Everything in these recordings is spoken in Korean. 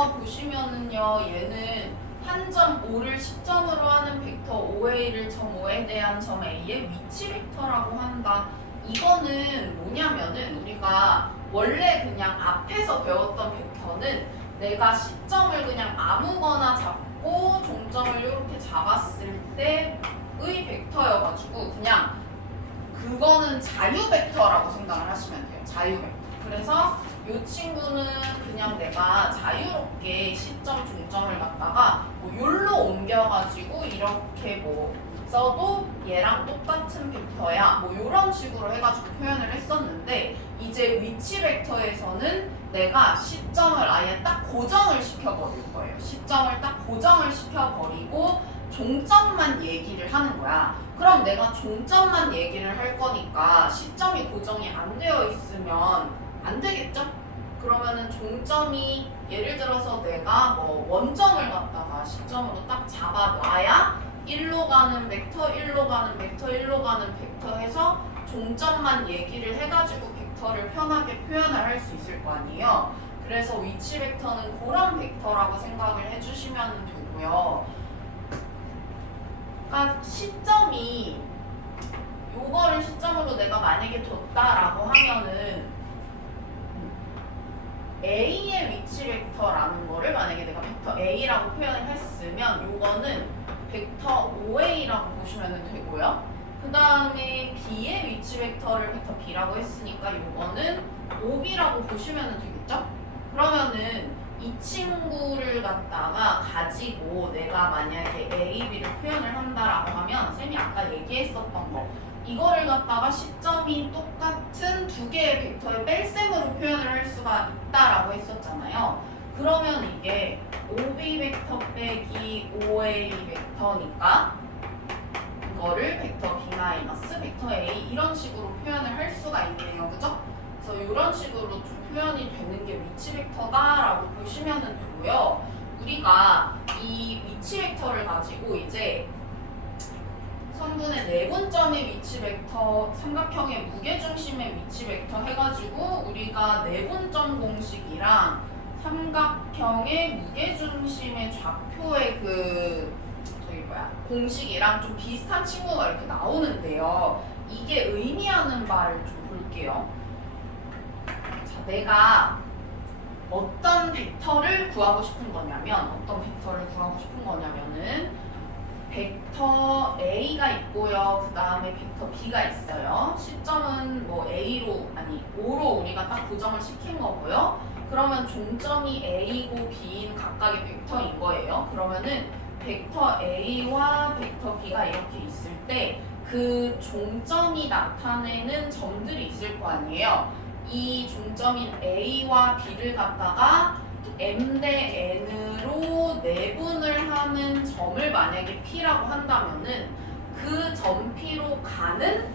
여기서 보시면은요, 얘는 한 점 5를 시점으로 하는 벡터 OA를 점 5에 대한 점 A의 위치 벡터라고 한다. 이거는 뭐냐면은 우리가 원래 그냥 앞에서 배웠던 벡터는 내가 시점을 그냥 아무거나 잡고 종점을 이렇게 잡았을 때의 벡터여가지고 그냥 그거는 자유 벡터라고 생각을 하시면 돼요. 자유 벡터. 그래서 이 친구는 그냥 내가 자유롭게 시점, 종점을 갖다가 뭐 욜로 옮겨가지고 이렇게 뭐 써도 얘랑 똑같은 벡터야. 뭐 이런 식으로 해가지고 표현을 했었는데 이제 위치 벡터에서는 내가 시점을 아예 딱 고정을 시켜버릴 거예요. 시점을 딱 고정을 시켜버리고 종점만 얘기를 하는 거야. 그럼 내가 종점만 얘기를 할 거니까 시점이 고정이 안 되어 있으면 안 되겠죠? 그러면은 종점이 예를 들어서 내가 뭐 원점을 갖다가 시점으로 딱 잡아놔야 1로 가는 벡터, 1로 가는 벡터, 1로 가는 벡터 해서 종점만 얘기를 해가지고 벡터를 편하게 표현을 할 수 있을 거 아니에요. 그래서 위치 벡터는 그런 벡터라고 생각을 해주시면 되고요. 그러니까 시점이 요거를 시점으로 내가 만약에 뒀다라고 하면은 A의 위치 벡터라는 거를 만약에 내가 벡터 A라고 표현을 했으면 요거는 벡터 OA라고 보시면 되고요. 그 다음에 B의 위치 벡터를 벡터 B라고 했으니까 요거는 OB라고 보시면 되겠죠? 그러면은 이 친구를 갖다가 가지고 내가 만약에 A, B를 표현을 한다라고 하면 쌤이 아까 얘기했었던 거 이거를 갖다가 시점이 똑같은 두 개의 벡터의 뺄셈으로 표현을 할 수가 있다라고 했었잖아요. 그러면 이게 OB 벡터 빼기 OA 벡터니까 이거를 벡터 B 마이너스 벡터 A 이런 식으로 표현을 할 수가 있네요. 그죠? 그래서 이런 식으로 좀 표현이 되는 게 위치 벡터다라고 보시면 되고요. 우리가 이 위치 벡터를 가지고 이제 성분의 내분점의 위치 벡터, 삼각형의 무게중심의 위치 벡터 해가지고 우리가 내분점 공식이랑 삼각형의 무게중심의 좌표의 공식이랑 좀 비슷한 친구가 이렇게 나오는데요. 이게 의미하는 바를 좀 볼게요. 자, 내가 어떤 벡터를 구하고 싶은 거냐면은 벡터 A가 있고요. 그 다음에 벡터 B가 있어요. 시점은 뭐 O로 우리가 딱 고정을 시킨 거고요. 그러면 종점이 A고 B인 각각의 벡터인 거예요. 그러면은 벡터 A와 벡터 B가 이렇게 있을 때 그 종점이 나타내는 점들이 있을 거 아니에요. 이 종점인 A와 B를 갖다가 M 대 N으로 내분을 하는 점을 만약에 P라고 한다면은 그 점 P로 가는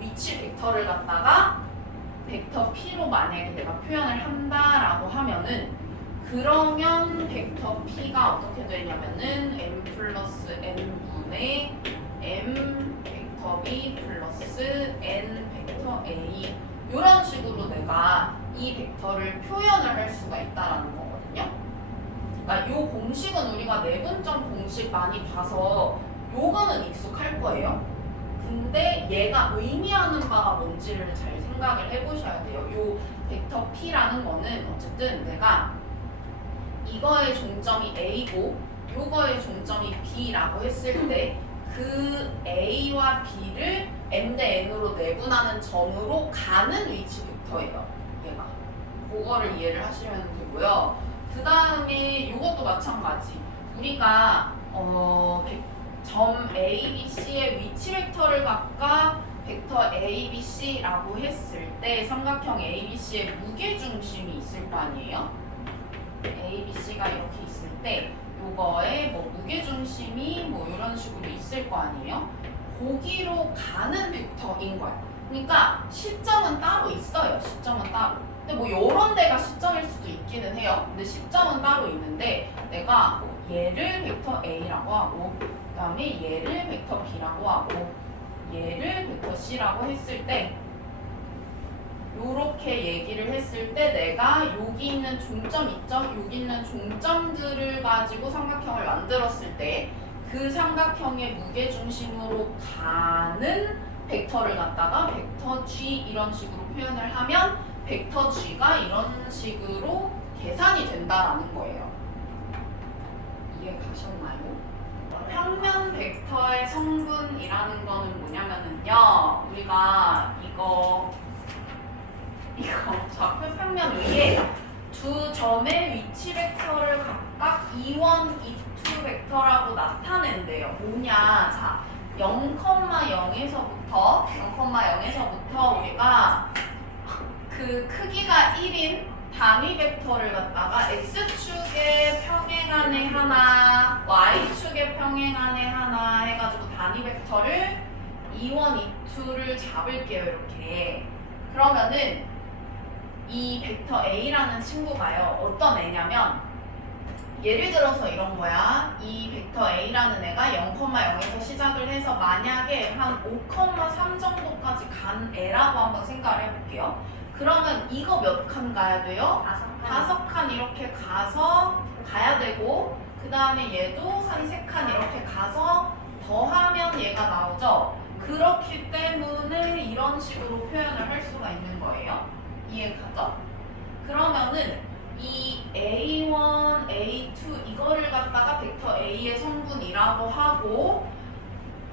위치 벡터를 갖다가 벡터 P로 만약에 내가 표현을 한다라고 하면은 그러면 벡터 P가 어떻게 되냐면은 M 플러스 N분의 M 벡터 B 플러스 N 벡터 A 이런 식으로 내가 이 벡터를 표현을 할 수가 있다라는 거거든요. 그러니까 이 공식은 우리가 내분점 공식 많이 봐서 요거는 익숙할 거예요. 근데 얘가 의미하는 바가 뭔지를 잘 생각을 해보셔야 돼요. 요 벡터 P라는 거는 어쨌든 내가 이거의 종점이 A고 요거의 종점이 B라고 했을 때 그 A와 B를 M 대 N으로 내분하는 점으로 가는 위치 벡터예요. 얘가. 그거를 이해를 하시면 되고요. 그 다음에 이것도 마찬가지. 우리가 점 A, B, C의 위치 벡터를 각각 벡터 A, B, C라고 했을 때 삼각형 A, B, C의 무게중심이 있을 거 아니에요? A, B, C가 이렇게 있을 때 요거의 뭐 무게중심이 뭐 이런 식으로 있을 거 아니에요? 거기로 가는 벡터인 거야. 그러니까 시점은 따로 있어요. 시점은 따로. 근데 뭐 요런 데가 시점일 수도 있기는 해요. 근데 시점은 따로 있는데 내가 얘를 벡터 A라고 하고 그 다음에 얘를 벡터 B라고 하고 얘를 벡터 C라고 했을 때 요렇게 얘기를 했을 때 내가 여기 있는 종점 있죠? 여기 있는 종점들을 가지고 삼각형을 만들었을 때 그 삼각형의 무게중심으로 가는 벡터를 갖다가 벡터 G 이런 식으로 표현을 하면 벡터 G가 이런 식으로 계산이 된다라는 거예요. 이해 가셨나요? 평면 벡터의 성분이라는 거는 뭐냐면은요, 우리가 이거 좌표 평면 위에 두 점의 위치 벡터를 각각 2원, 2투 벡터라고 나타낸대요. 뭐냐? 자, 0,0에서부터 우리가 그 크기가 1인 단위 벡터를 갖다가 x축의 평행안에 하나, y축의 평행안에 하나 해가지고 단위 벡터를 2원, 2투를 잡을게요. 이렇게. 그러면은 이 벡터 A라는 친구가요. 어떤 애냐면 예를 들어서 이런 거야. 이 벡터 A라는 애가 0,0에서 시작을 해서 만약에 한 5,3 정도까지 간 애라고 한번 생각을 해볼게요. 그러면 이거 몇 칸 가야 돼요? 5칸 이렇게 가야 되고, 그 다음에 얘도 한 3칸 이렇게 가서 더하면 얘가 나오죠. 그렇기 때문에 이런 식으로 표현을 할 수가 있는 거예요. 이해가죠? 그러면은 이 A1, A2 이거를 갖다가 벡터 A의 성분이라고 하고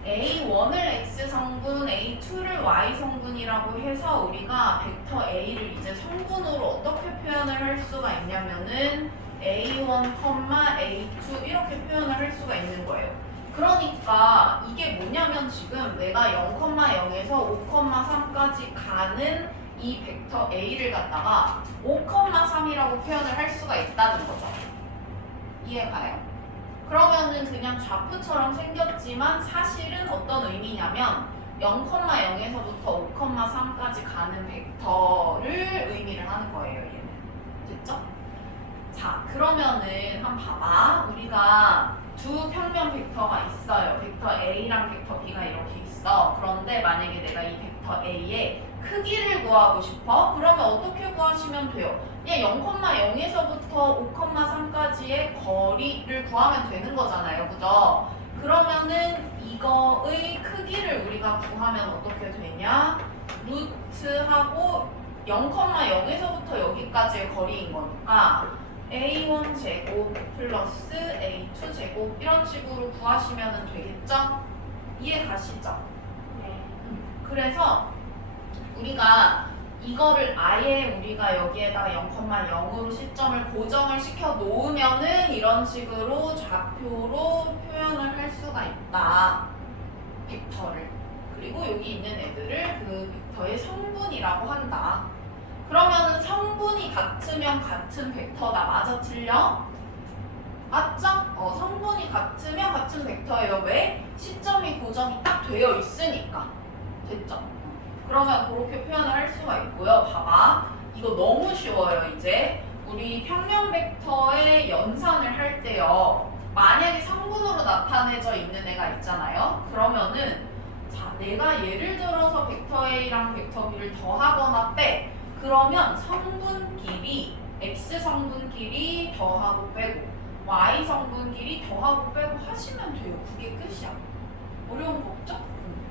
A1을 X 성분, A2를 Y 성분이라고 해서 우리가 벡터 A를 이제 성분으로 어떻게 표현을 할 수가 있냐면은 A1, A2 이렇게 표현을 할 수가 있는 거예요. 그러니까 이게 뭐냐면 지금 내가 0,0에서 5,3까지 가는 이 벡터 A를 갖다가 5,3이라고 표현을 할 수가 있다는 거죠. 이해가요? 그러면은 그냥 좌표처럼 생겼지만 사실은 어떤 의미냐면 0,0에서부터 5,3까지 가는 벡터를 의미를 하는 거예요. 얘는. 됐죠? 자, 그러면은 한번 봐봐. 우리가 두 평면 벡터가 있어요. 벡터 A랑 벡터 B가 이렇게 있어. 그런데 만약에 내가 이 벡터 A의 크기를 구하고 싶어? 그러면 어떻게 구하시면 돼요? 그냥 0,0에서부터 5,3까지의 거리를 구하면 되는 거잖아요. 그죠? 그러면은 이거의 크기를 우리가 구하면 어떻게 되냐? 루트하고 0,0에서부터 여기까지의 거리인 거니까 A1 제곱 플러스 A2 제곱 이런 식으로 구하시면 되겠죠? 이해 가시죠? 네. 그래서 우리가 이거를 아예 우리가 여기에다가 0,0으로 시점을 고정을 시켜 놓으면은 이런 식으로 좌표로 표현을 할 수가 있다. 벡터를. 그리고 여기 있는 애들을 그 벡터의 성분이라고 한다. 그러면은 성분이 같으면 같은 벡터다. 맞아? 틀려? 맞죠? 성분이 같으면 같은 벡터예요. 왜? 시점이 고정이 딱 되어 있으니까. 됐죠? 그러면 그렇게 표현을 할 수가 있고요. 봐봐. 이거 너무 쉬워요. 이제 우리 평면 벡터의 연산을 할 때요. 만약에 성분으로 나타내져 있는 애가 있잖아요. 그러면은 자, 내가 예를 들어서 벡터 A랑 벡터 B를 더하거나 빼. 그러면 성분끼리 X 성분끼리 더하고 빼고 Y 성분끼리 더하고 빼고 하시면 돼요. 그게 끝이야. 어려운 거 없죠?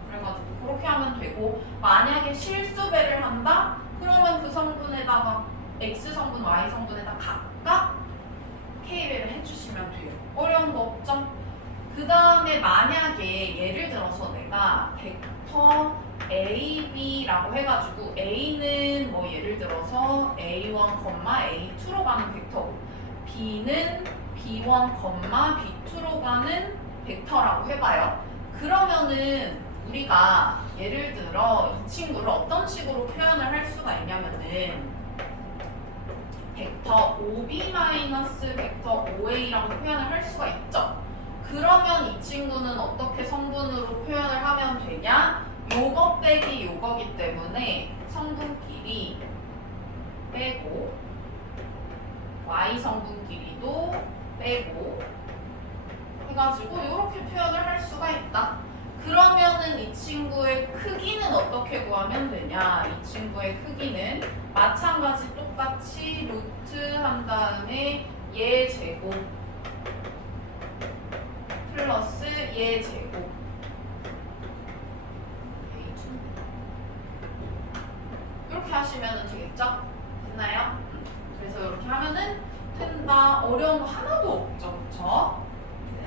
그래가지고 그렇게 하면 되고, 만약에 실수배를 한다? 그러면 그 성분에다가 X 성분, Y 성분에다 각각 K배를 해주시면 돼요. 어려운 거 없죠? 그 다음에 만약에 예를 들어서 내가 벡터 A, B라고 해가지고 A는 뭐 예를 들어서 A1, A2로 가는 벡터고 B는 B1, B2로 가는 벡터라고 해봐요. 그러면은 우리가 예를 들어 이 친구를 어떤 식으로 표현을 할 수가 있냐면은 벡터 OB 마이너스 벡터 OA라고 표현을 할 수가 있죠. 그러면 이 친구는 어떻게 성분으로 표현을 하면 되냐? 요거 빼기 요거기 때문에 성분끼리 빼고 Y 성분끼리도 빼고 해가지고 이렇게 표현을 할 수가 있다. 그러면은 이 친구의 크기는 어떻게 구하면 되냐? 이 친구의 크기는 마찬가지 똑같이 루트 한 다음에 얘 제곱 플러스 얘 제곱 이렇게 하시면 되겠죠? 됐나요? 그래서 이렇게 하면은 된다. 어려운 거 하나도 없죠, 그쵸?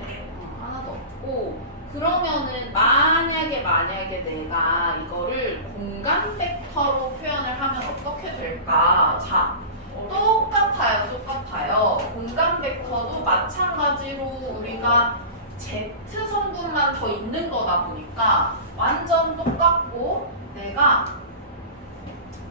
네, 하나도 없고. 그러면은 만약에 내가 이거를 공간 벡터로 표현을 하면 어떻게 될까? 자, 똑같아요. 공간 벡터도 마찬가지로 우리가 Z 성분만 더 있는 거다 보니까 완전 똑같고, 내가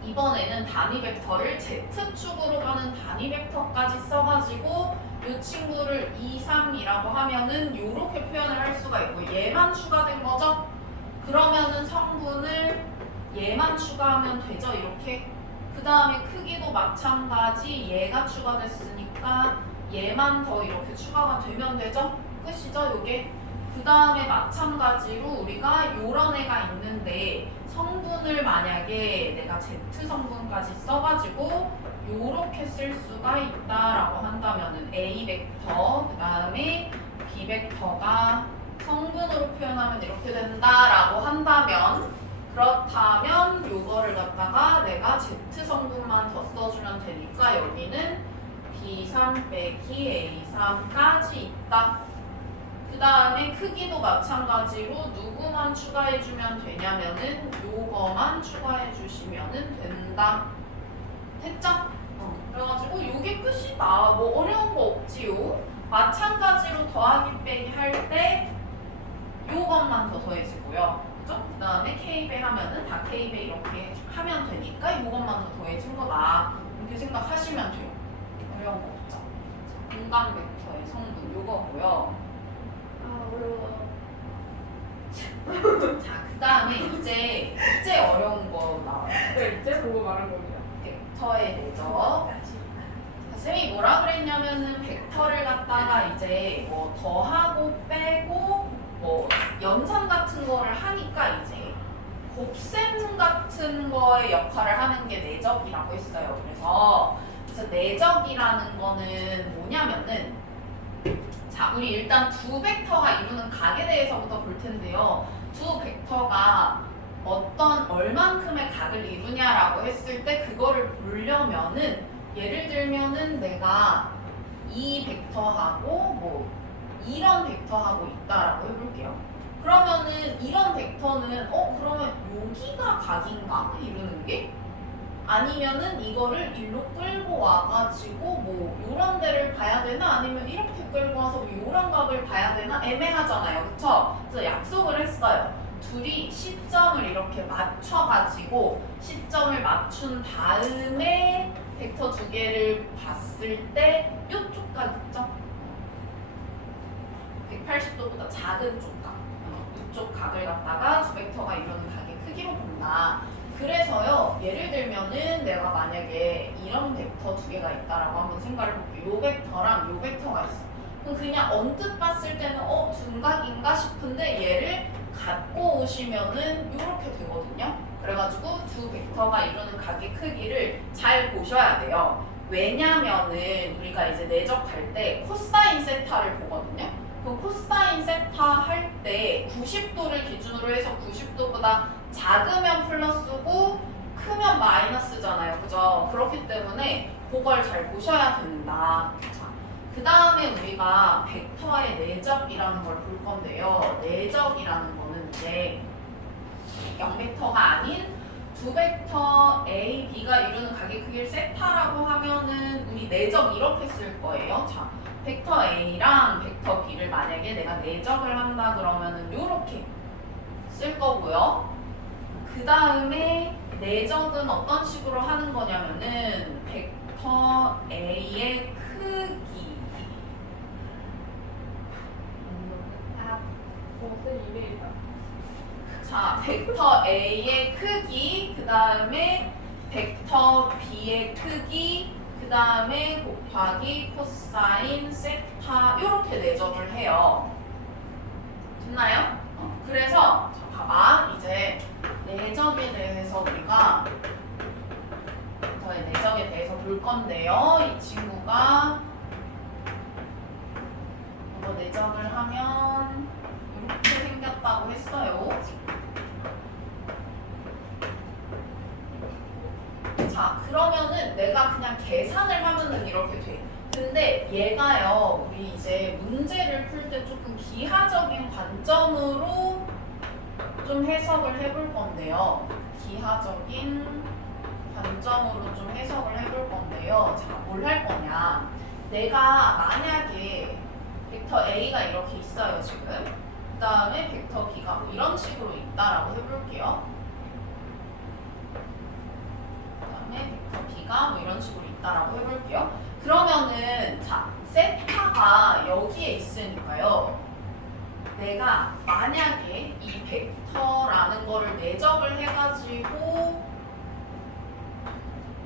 이번에는 단위 벡터를 Z축으로 가는 단위 벡터까지 써가지고 이 친구를 2, 3이라고 하면은 이렇게 표현을 할 수가 있고, 얘만 추가된 거죠? 그러면은 성분을 얘만 추가하면 되죠, 이렇게. 그 다음에 크기도 마찬가지, 얘가 추가됐으니까 얘만 더 이렇게 추가가 되면 되죠? 끝이죠, 요게? 그 다음에 마찬가지로 우리가 요런 애가 있는데 성분을 만약에 내가 Z 성분까지 써가지고 요렇게 쓸 수가 있다라고 한다면은 A 벡터, 그 다음에 B 벡터가 성분으로 표현하면 이렇게 된다라고 한다면, 그렇다면 요거를 갖다가 내가 Z 성분만 더 써주면 되니까 여기는 B3 빼기 A3까지 있다. 그 다음에 크기도 마찬가지로 누구만 추가해주면 되냐면은 요거만 추가해주시면은 된다. 됐죠? 그래가지고 요게 끝이다. 뭐 어려운 거 없지요? 마찬가지로 더하기 빼기 할 때 요것만 더 더해지고요. 그죠? 그 다음에 K배 하면은 다 K배 이렇게 하면 되니까 요것만 더 더해진 거다. 이렇게 생각하시면 돼요. 어려운 거 없죠? 공간 벡터의 성분 요거고요. 어려워. 자, 그 다음에 이제 어려운 거 나와요. 네, 이제 그거 말한 거예요. 벡터의 내적. 쌤이 뭐라 그랬냐면은 벡터를 갖다가 이제 뭐 더하고 빼고 뭐 연산 같은 거를 하니까 이제 곱셈 같은 거의 역할을 하는 게 내적이라고 했어요. 그래서 내적이라는 거는 뭐냐면은, 자, 우리 일단 두 벡터가 이루는 각에 대해서부터 볼 텐데요. 두 벡터가 얼만큼의 각을 이루냐라고 했을 때 그거를 보려면은, 예를 들면은 내가 이 벡터하고 뭐 이런 벡터하고 있다라고 해볼게요. 그러면은 이런 벡터는 그러면 여기가 각인가? 이루는 게? 아니면은 이거를 일로 끌고 와가지고 뭐 요런 데를 봐야 되나? 아니면 이렇게 끌고 와서 요런 각을 봐야 되나? 애매하잖아요, 그쵸? 그래서 약속을 했어요. 둘이 시점을 이렇게 맞춰가지고 시점을 맞춘 다음에 벡터 두 개를 봤을 때 요쪽 각 있죠? 180도보다 작은 쪽 각, 이쪽 각을 갖다가 두 벡터가 이루는 각의 크기로 본다. 그래서요, 예를 들면은 내가 만약에 이런 벡터 두 개가 있다라고 한번 생각을 해볼게요. 요 벡터랑 요 벡터가 있어. 그럼 그냥 언뜻 봤을 때는 둔각인가 싶은데 얘를 갖고 오시면은 이렇게 되거든요. 그래가지고 두 벡터가 이루는 각의 크기를 잘 보셔야 돼요. 왜냐면은 우리가 이제 내적할 때 코사인 세타를 보거든요. 그럼 코사인 세타 할 때 90도를 기준으로 해서 90도보다 작으면 플러스고 크면 마이너스잖아요. 그죠? 그렇기 때문에 그걸 잘 보셔야 된다. 자, 그 다음에 우리가 벡터의 내적이라는 걸 볼 건데요. 내적이라는 거는 이제 0벡터가 아닌 두 벡터 A, B가 이루는 각의 크기를 세타라고 하면은 우리 내적 이렇게 쓸 거예요. 자, 벡터 A랑 벡터 B를 만약에 내가 내적을 한다 그러면은 이렇게 쓸 거고요. 그 다음에 내적은 어떤 식으로 하는 거냐면은 벡터 A의 크기. 옷은 이메일이다. 자, 벡터 A의 크기, 그 다음에 벡터 B의 크기, 그 다음에 곱하기 코사인 세타 이렇게 내적을 해요. 됐나요? 그래서 자, 봐봐. 이제 내적에 대해서 우리가 벡터의 내적에 대해서 볼 건데요. 이 친구가 이거 내적을 하면 이렇게 생겼다고 했어요. 자, 그러면은 내가 그냥 계산을 하면은 이렇게 돼. 근데 얘가요, 우리 이제 문제를 풀 때 조금 기하적인 관점으로 좀 해석을 해볼 건데요. 기하적인 관점으로 좀 해석을 해볼 건데요. 자, 뭘 할 거냐. 내가 만약에 벡터 A가 이렇게 있어요, 지금. 그 다음에 벡터 B가 뭐 이런 식으로 있다라고 해볼게요. 그 다음에 벡터 B가 뭐 이런 식으로 있다라고 해볼게요. 그러면은, 자, 세타가 여기에 있으니까요. 내가 만약에 이 벡터라는 거를 내적을 해가지고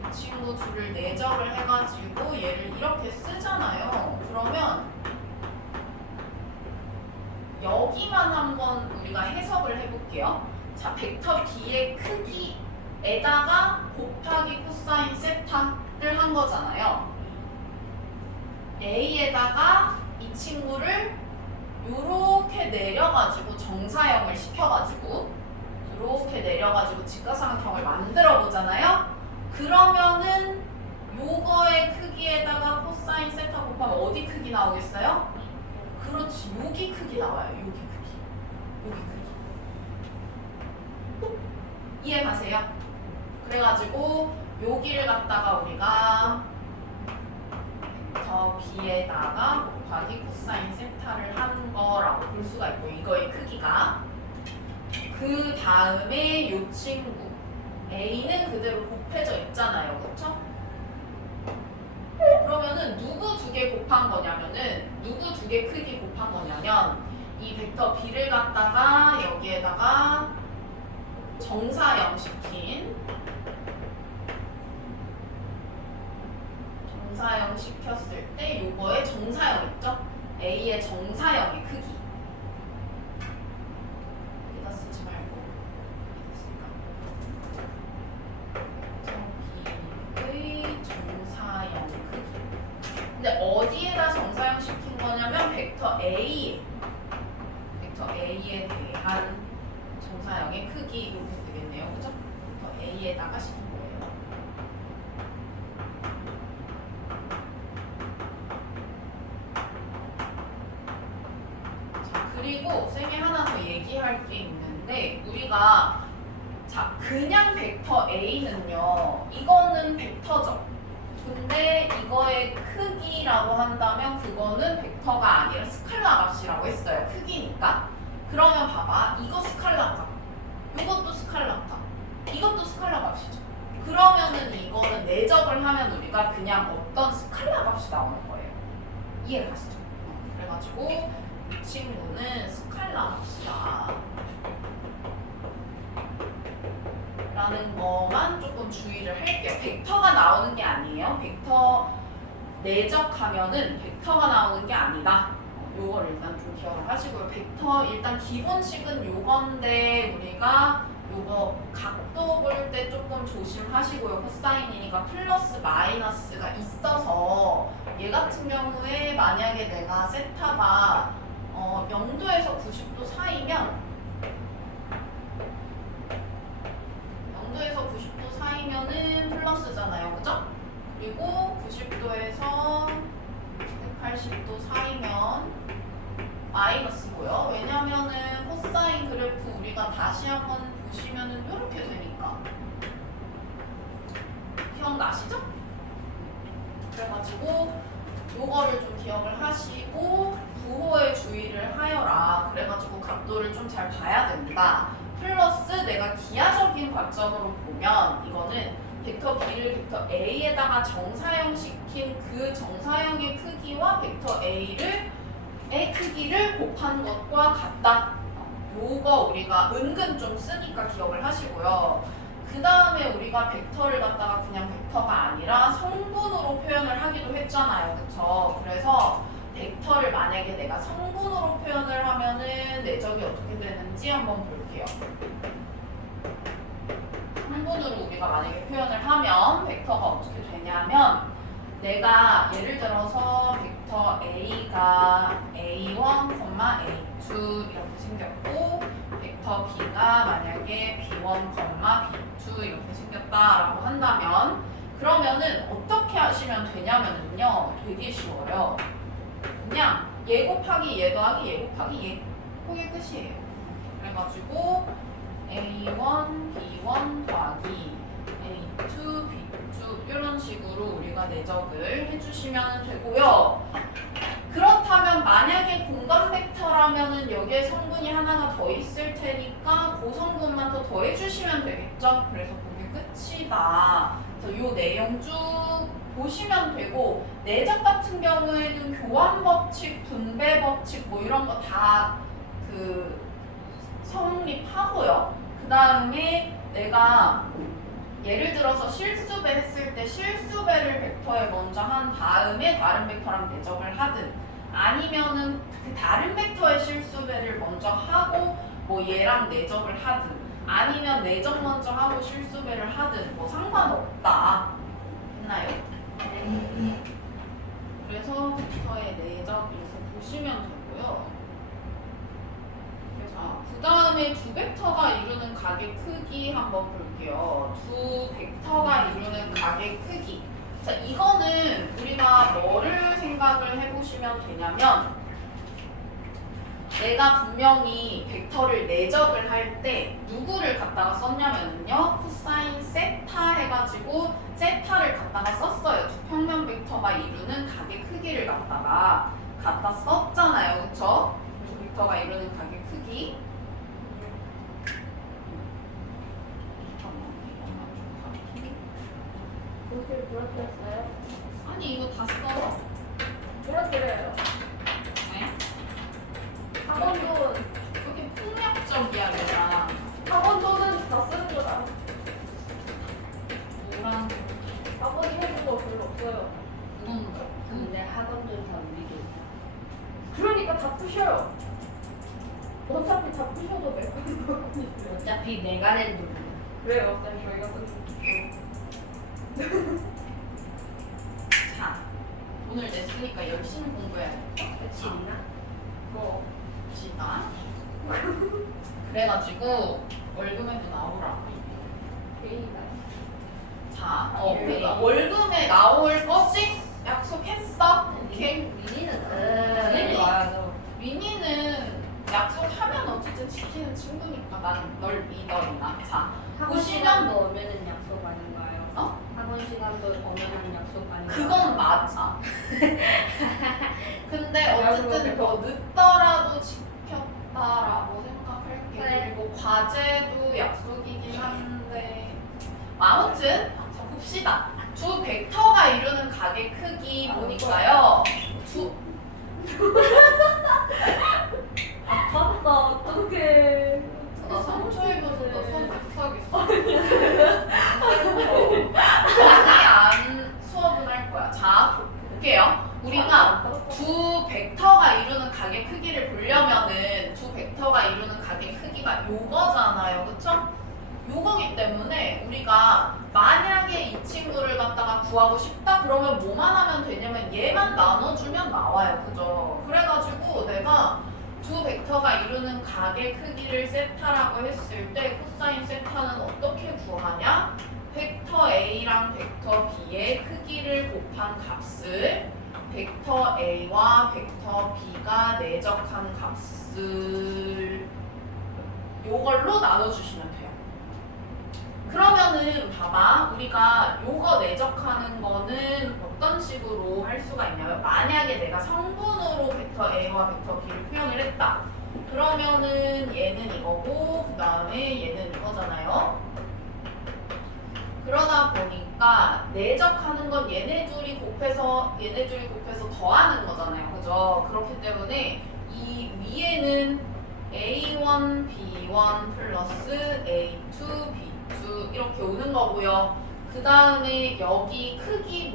이 친구 둘을 내적을 해가지고 얘를 이렇게 쓰잖아요. 그러면 여기만 한번 우리가 해석을 해볼게요. 자, 벡터 B의 크기에다가 곱하기 코사인 세타를 한 거잖아요. A에다가 이 친구를 요렇게 내려가지고 정사형을 시켜가지고 요렇게 내려가지고 직각삼각형을 만들어 보잖아요. 그러면은 요거의 크기에다가 코사인 세타 곱하면 어디 크기 나오겠어요? 그렇지, 여기 크기 나와요. 여기 크기, 여기 크기. 이해 가세요? 그래가지고 여기를 갖다가 우리가 벡터 B에다가 곱하기 코사인 세타를 한 거라고 볼 수가 있고, 이거의 크기가. 그 다음에 요 친구 A는 그대로 곱해져 있잖아요. 그쵸? 그러면은 누구 두 개 곱한 거냐면은, 누구 두 개 크기 곱한 거냐면 이 벡터 B를 갖다가 여기에다가 정사형 시켰을 때 요거의 정사형 있죠? A의 정사형의 크기. 여기다 쓰지 말고 B의 정사형 크기. 근데 어디에다 정사형 시킨 거냐면 벡터 A에 대한 정사형의 크기 이렇게 되겠네요. 그죠? 벡터 A에다가 시킨 거예요. 그리고 쌤이 하나 더 얘기할 게 있는데, 우리가 자, 그냥 벡터 A는요, 이거는 벡터죠. 근데 이거의 크기라고 한다면 그거는 벡터가 아니라 스칼라 값이라고 했어요. 크기니까. 그러면 봐봐, 이거 스칼라 값, 이것도 스칼라 값, 이것도 스칼라 값이죠. 그러면은 이거는 내적을 하면 우리가 그냥 어떤 스칼라 값이 나오는 거예요. 이해 가시죠? 그래가지고 이 친구는 스칼라 값이다 라는 것만 조금 주의를 할게요. 벡터가 나오는 게 아니에요. 벡터 내적하면은 벡터가 나오는 게 아니다. 요거를 일단 좀 기억을 하시고요. 벡터 일단 기본식은 요건데 우리가 요거 각도 볼 때 조금 조심하시고요. 코사인이니까 플러스 마이너스가 있어서 얘 같은 경우에 만약에 내가 세타가 0도에서 90도 사이면 0도에서 90도 사이면은 플러스잖아요. 그죠? 그리고 90도에서 180도 사이면 마이너스고요. 왜냐면은 코사인 그래프 우리가 다시 한번 보시면은 이렇게 되니까. 기억나시죠? 그래가지고 요거를 좀 기억을 하시고 부호에 주의를 하여라. 그래가지고 각도를 좀 잘 봐야 된다. 플러스 내가 기하적인 관점으로 보면 이거는 벡터 B를 벡터 A에다가 정사형 시킨 그 정사형의 크기와 벡터 A의 크기를 곱한 것과 같다. 요거 우리가 은근 좀 쓰니까 기억을 하시고요. 그 다음에 우리가 벡터를 갖다가 그냥 벡터가 아니라 성분으로 표현을 하기도 했잖아요. 그쵸? 그래서 벡터를 만약에 내가 성분으로 표현을 하면은 내적이 어떻게 되는지 한번 볼게요. 성분으로 우리가 만약에 표현을 하면 벡터가 어떻게 되냐면 내가 예를 들어서 벡터 A가 A1, A2 이렇게 생겼고 벡터 B가 만약에 B1, B2 이렇게 생겼다라고 한다면 그러면은 어떻게 하시면 되냐면요 되게 쉬워요. 그냥 얘 곱하기 얘 더하기 얘 곱하기 얘 그게 끝이에요. 그래가지고 A1, B1 더하기 A2, B2 이런 식으로 우리가 내적을 해주시면 되고요. 그렇다면 만약에 공간 벡터라면은 여기에 성분이 하나가 더 있을 테니까 그 성분만 더 더해주시면 되겠죠? 그래서 그게 끝이다. 그래서 이 내용 쭉 보시면 되고 내적 같은 경우에는 교환 법칙, 분배 법칙 뭐 이런 거 다 그 성립하고요. 그 다음에 내가 예를 들어서 실수배 했을 때 실수배를 벡터에 먼저 한 다음에 다른 벡터랑 내적을 하든 아니면은 그 다른 벡터의 실수배를 먼저 하고 뭐 얘랑 내적을 하든 아니면 내적 먼저 하고 실수배를 하든 뭐 상관없다. 됐나요? 그래서 벡터의 내적 이렇게 보시면 되고요. 그 다음에 두 벡터가 이루는 각의 크기 한번 볼게요. 두 벡터가 이루는 각의 크기. 자, 이거는 우리가 뭐를 생각을 해보시면 되냐면 내가 분명히 벡터를 내적을 할 때 누구를 갖다가 썼냐면요. 코사인 세타 해가지고 세타를 갖다가 썼어요. 두 평면 벡터가 이루는 각의 크기를 갖다 썼잖아요. 그쵸? 두 벡터가 이루는 각의 크기. 문제를 부러뜨렸어요? 아니 이거 다 써. 부러뜨려요. 네? 학원도 그게 폭력적이야 내가. 학원도는 다 쓰는 거다. 뭐랑 학원이 해준 거 별로 없어요. 근데 학원도 다 우리도 그러니까 다 푸셔요. 어차피 다 푸셔도 될 거예요. 어차피 내가 낸 돈. 그래요, 쌤 저희가 쓰는 거. 자 오늘 냈으니까 열심히 공부해야겠다. 그치 있나? 뭐 봅시다. 그래가지고 월급에도 나오라. 개인이다. 자, 그러니까 월급에 나올 거지? 약속했어? 오케이. 민이는 당연히 와야죠. 민이는 약속하면 어쨌든 지키는 친구니까 난 널 믿어 인나. 자, 학원 보시면 시간도 오면은 약속 아닌가요? 어? 학원 시간도 오면은 약속 아닌가요? 그건 맞아. 근데 어쨌든 뭐 늦더라도 지켰다라고 생각할게. 그래. 그리고 과제도 약속이긴 한데 아무튼 자 봅시다. 두 벡터가 이루는 각의 크기 보니까요. 아팠다, 어떡해. 상처 입어서 너손 못하겠어. 아니 수업은 할 거야. 자 볼게요. 우리가 두 벡터가 이루는 각의 크기를 보려면은 두 벡터가 이루는 각의 크기가 요거잖아요. 그쵸? 요거기 때문에 우리가 만약에 이 친구를 갖다가 구하고 싶다 그러면 뭐만 하면 되냐면 얘만 나눠주면 나와요. 그죠? 그래가지고 내가 두 벡터가 이루는 각의 크기를 세타라고 했을 때 코사인 세타는 어떻게 구하냐? 벡터 A랑 벡터 B의 크기를 곱한 값을 벡터 A와 벡터 B가 내적한 값을 요걸로 나눠주시면 돼요. 그러면은 봐봐 우리가 요거 내적하는 거는 어떤 식으로 할 수가 있냐면 만약에 내가 성분으로 벡터 A와 벡터 B를 표현을 했다 그러면은 얘는 이거고 그 다음에 얘는 이거잖아요. 그러다 보니까 내적하는 건 얘네 둘이 곱해서 더하는 거잖아요. 그죠? 그렇기 때문에 이 위에는 A1, B1 플러스 A2, B2 이렇게 오는 거고요. 그 다음에 여기 크기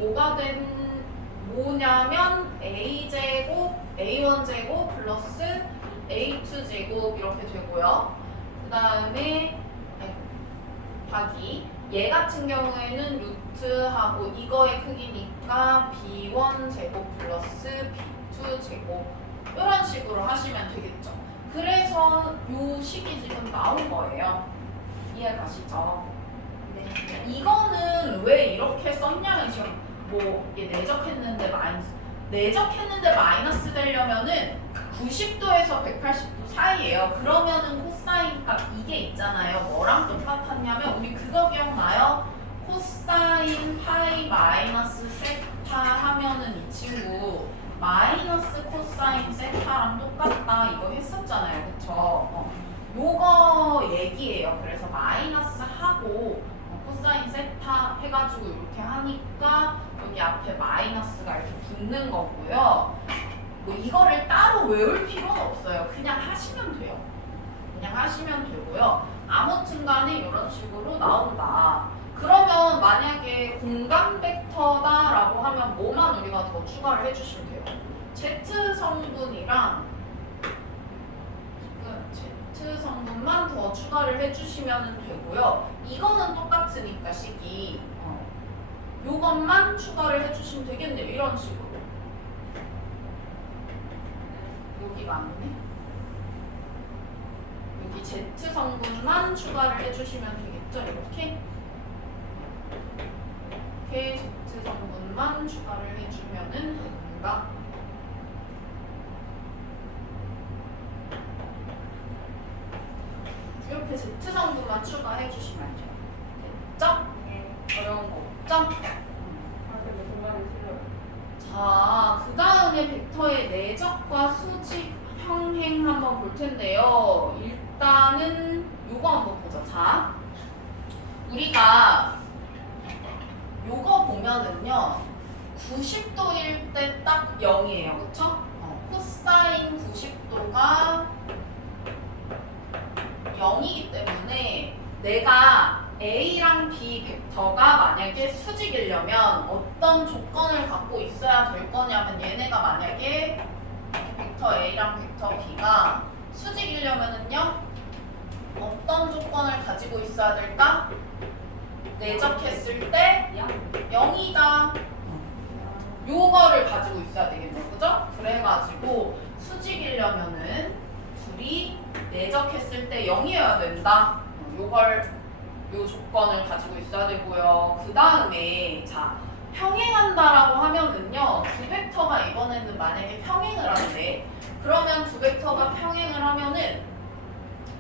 뭐냐면 A제곱 A1제곱 플러스 A2제곱 이렇게 되고요. 그 다음에 더하기 얘 같은 경우에는 루트하고 이거의 크기니까 B1제곱 플러스 B2제곱 이런 식으로 하시면 되겠죠. 그래서 요 식이 지금 나온 거예요. 이해 가시죠? 네. 이거는 왜 이렇게 썼냐면 지금 뭐 얘 내적했는데 마이너스 되려면은 90도에서 180도 사이예요. 그러면은 코사인 값 이게 있잖아요. 뭐랑 똑같았냐면 우리 그거 기억나요? 코사인 파이 마이너스 세타 하면은 이 친구 마이너스 코사인 세타랑 똑같다 이거 했었잖아요. 그쵸? 요거 얘기예요. 그래서 마이너스 하고 코사인 세타 해가지고 이렇게 하니까 여기 앞에 마이너스가 이렇게 붙는 거고요. 뭐 이거를 따로 외울 필요는 없어요. 그냥 하시면 돼요. 그냥 하시면 되고요. 아무튼 간에 이런 식으로 나온다. 그러면 만약에 공간 벡터다라고 하면 뭐만 우리가 더 추가를 해주시면 돼요. Z 성분이랑 Z 성분만 더 추가를 해주시면 되고요. 이거는 똑같으니까 식이 요것만 추가를 해주시면 되겠네요. 이런 식으로. 여기 맞네. 여기 Z 성분만 추가를 해주시면 되겠죠. 이렇게 Z 성분만 추가를 해주면은 됩니다. 이렇게 Z 성분만 추가해 주시면 돼요. 됐죠? 네. 어려운 거 없죠? 아 근데 공간이 틀려요. 자, 그 다음에 벡터의 내적과 수직 평행 한번 볼 텐데요. 일단은 요거 한번 보자. 자, 우리가 요거 보면은요 90도일 때 딱 0이에요. 그쵸? 코사인 90도가 0이기 때문에 내가 A랑 B 벡터가 만약에 수직이려면 어떤 조건을 갖고 있어야 될 거냐면 얘네가 만약에 벡터 A랑 벡터 B가 수직이려면은요 어떤 조건을 가지고 있어야 될까? 내적했을 때 0이다. 요거를 가지고 있어야 되겠네요. 그죠? 그래가지고 수직이려면은 둘이 내적했을 때 0이어야 된다. 요 조건을 가지고 있어야 되고요. 그 다음에 자 평행한다라고 하면은요 두 벡터가 이번에는 만약에 평행을 하는데 그러면 두 벡터가 평행을 하면은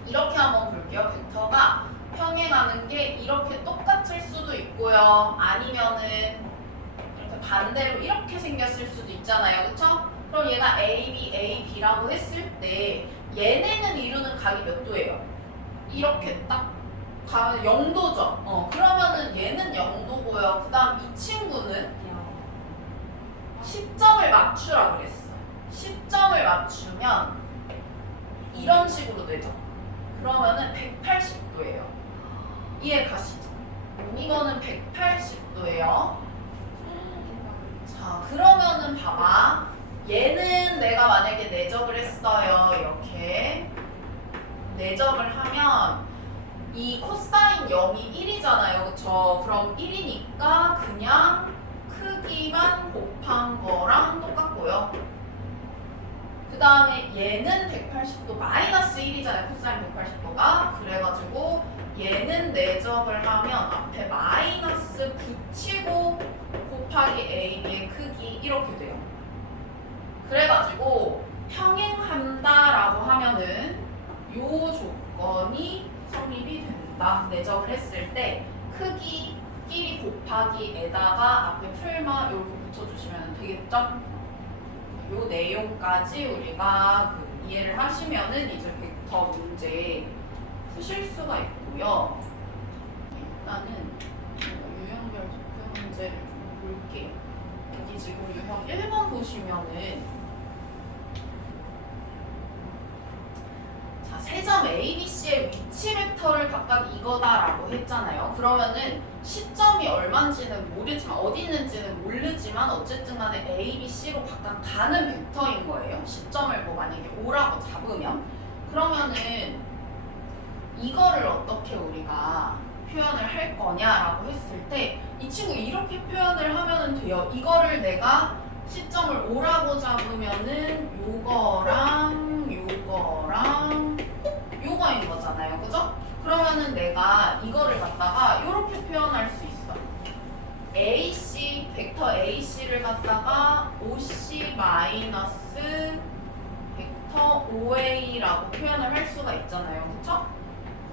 이렇게 한번 볼게요. 벡터가 평행하는 게 이렇게 똑같을 수도 있고요. 아니면은 이렇게 반대로 이렇게 생겼을 수도 있잖아요. 그쵸? 그럼 얘가 AB라고 했을 때 얘네는 이루는 각이 몇 도예요? 이렇게 딱 가면 0도죠. 그러면은 얘는 0도고요. 그 다음 이 친구는 시점을 맞추라 그랬어. 시점을 맞추면 이런 식으로 되죠. 그러면은 180도예요. 이해 가시죠? 이거는 180도예요. 자, 그러면은 봐봐. 얘는 내가 만약에 내적을 했어요. 이렇게 내적을 하면 이 코사인 0이 1이잖아요. 그쵸? 그럼 1이니까 그냥 크기만 곱한 거랑 똑같고요. 그 다음에 얘는 180도 마이너스 1이잖아요. 코사인 180도가. 그래가지고 얘는 내적을 하면 앞에 마이너스 붙이고 곱하기 AB의 크기 이렇게 돼요. 그래가지고 평행한다라고 하면은 요 조건이 성립이 된다. 내적을 했을 때 크기 끼리 곱하기에다가 앞에 풀마 이렇게 붙여주시면 되겠죠? 요 내용까지 우리가 이해를 하시면은 이제 벡터 문제 푸실 수가 있고요. 일단은 유형별 도표 문제를 좀 볼게요. 여기 지금 유형 1번 보시면은 자, 세 점 A, B, C의 위치 벡터를 각각 이거다라고 했잖아요. 그러면은 시점이 얼마인지는 모르지만 어디 있는지는 모르지만 어쨌든 간에 A, B, C로 각각 가는 벡터인 거예요. 시점을 뭐 만약에 O라고 잡으면 그러면은 이거를 어떻게 우리가 표현을 할 거냐라고 했을 때 이 친구 이렇게 표현을 하면 돼요. 이거를 내가 시점을 O라고 잡으면은 요거랑 요거인 거잖아요. 그죠? 그러면은 내가 이거를 갖다가 이렇게 표현할 수 있어. AC, 벡터 AC를 갖다가 OC 마이너스 벡터 OA라고 표현을 할 수가 있잖아요. 그쵸?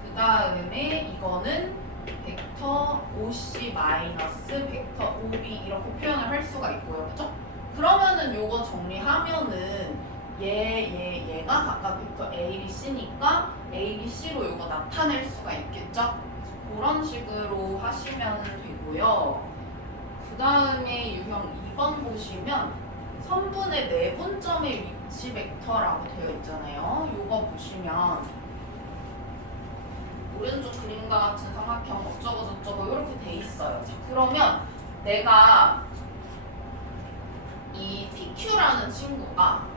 그 다음에 이거는 벡터 OC 마이너스 벡터 OB 이렇게 표현을 할 수가 있고요. 그쵸? 그러면은 요거 정리하면은 얘가 각각 벡터 A, B, C니까 A, B, C로 요거 나타낼 수가 있겠죠? 그런 식으로 하시면 되고요. 그 다음에 유형 2번 보시면 선분의 내분점의 위치 벡터라고 되어 있잖아요. 요거 보시면 오른쪽 그림과 같은 삼각형 어쩌고 저쩌고 이렇게 돼 있어요. 자, 그러면 내가 이 PQ라는 친구가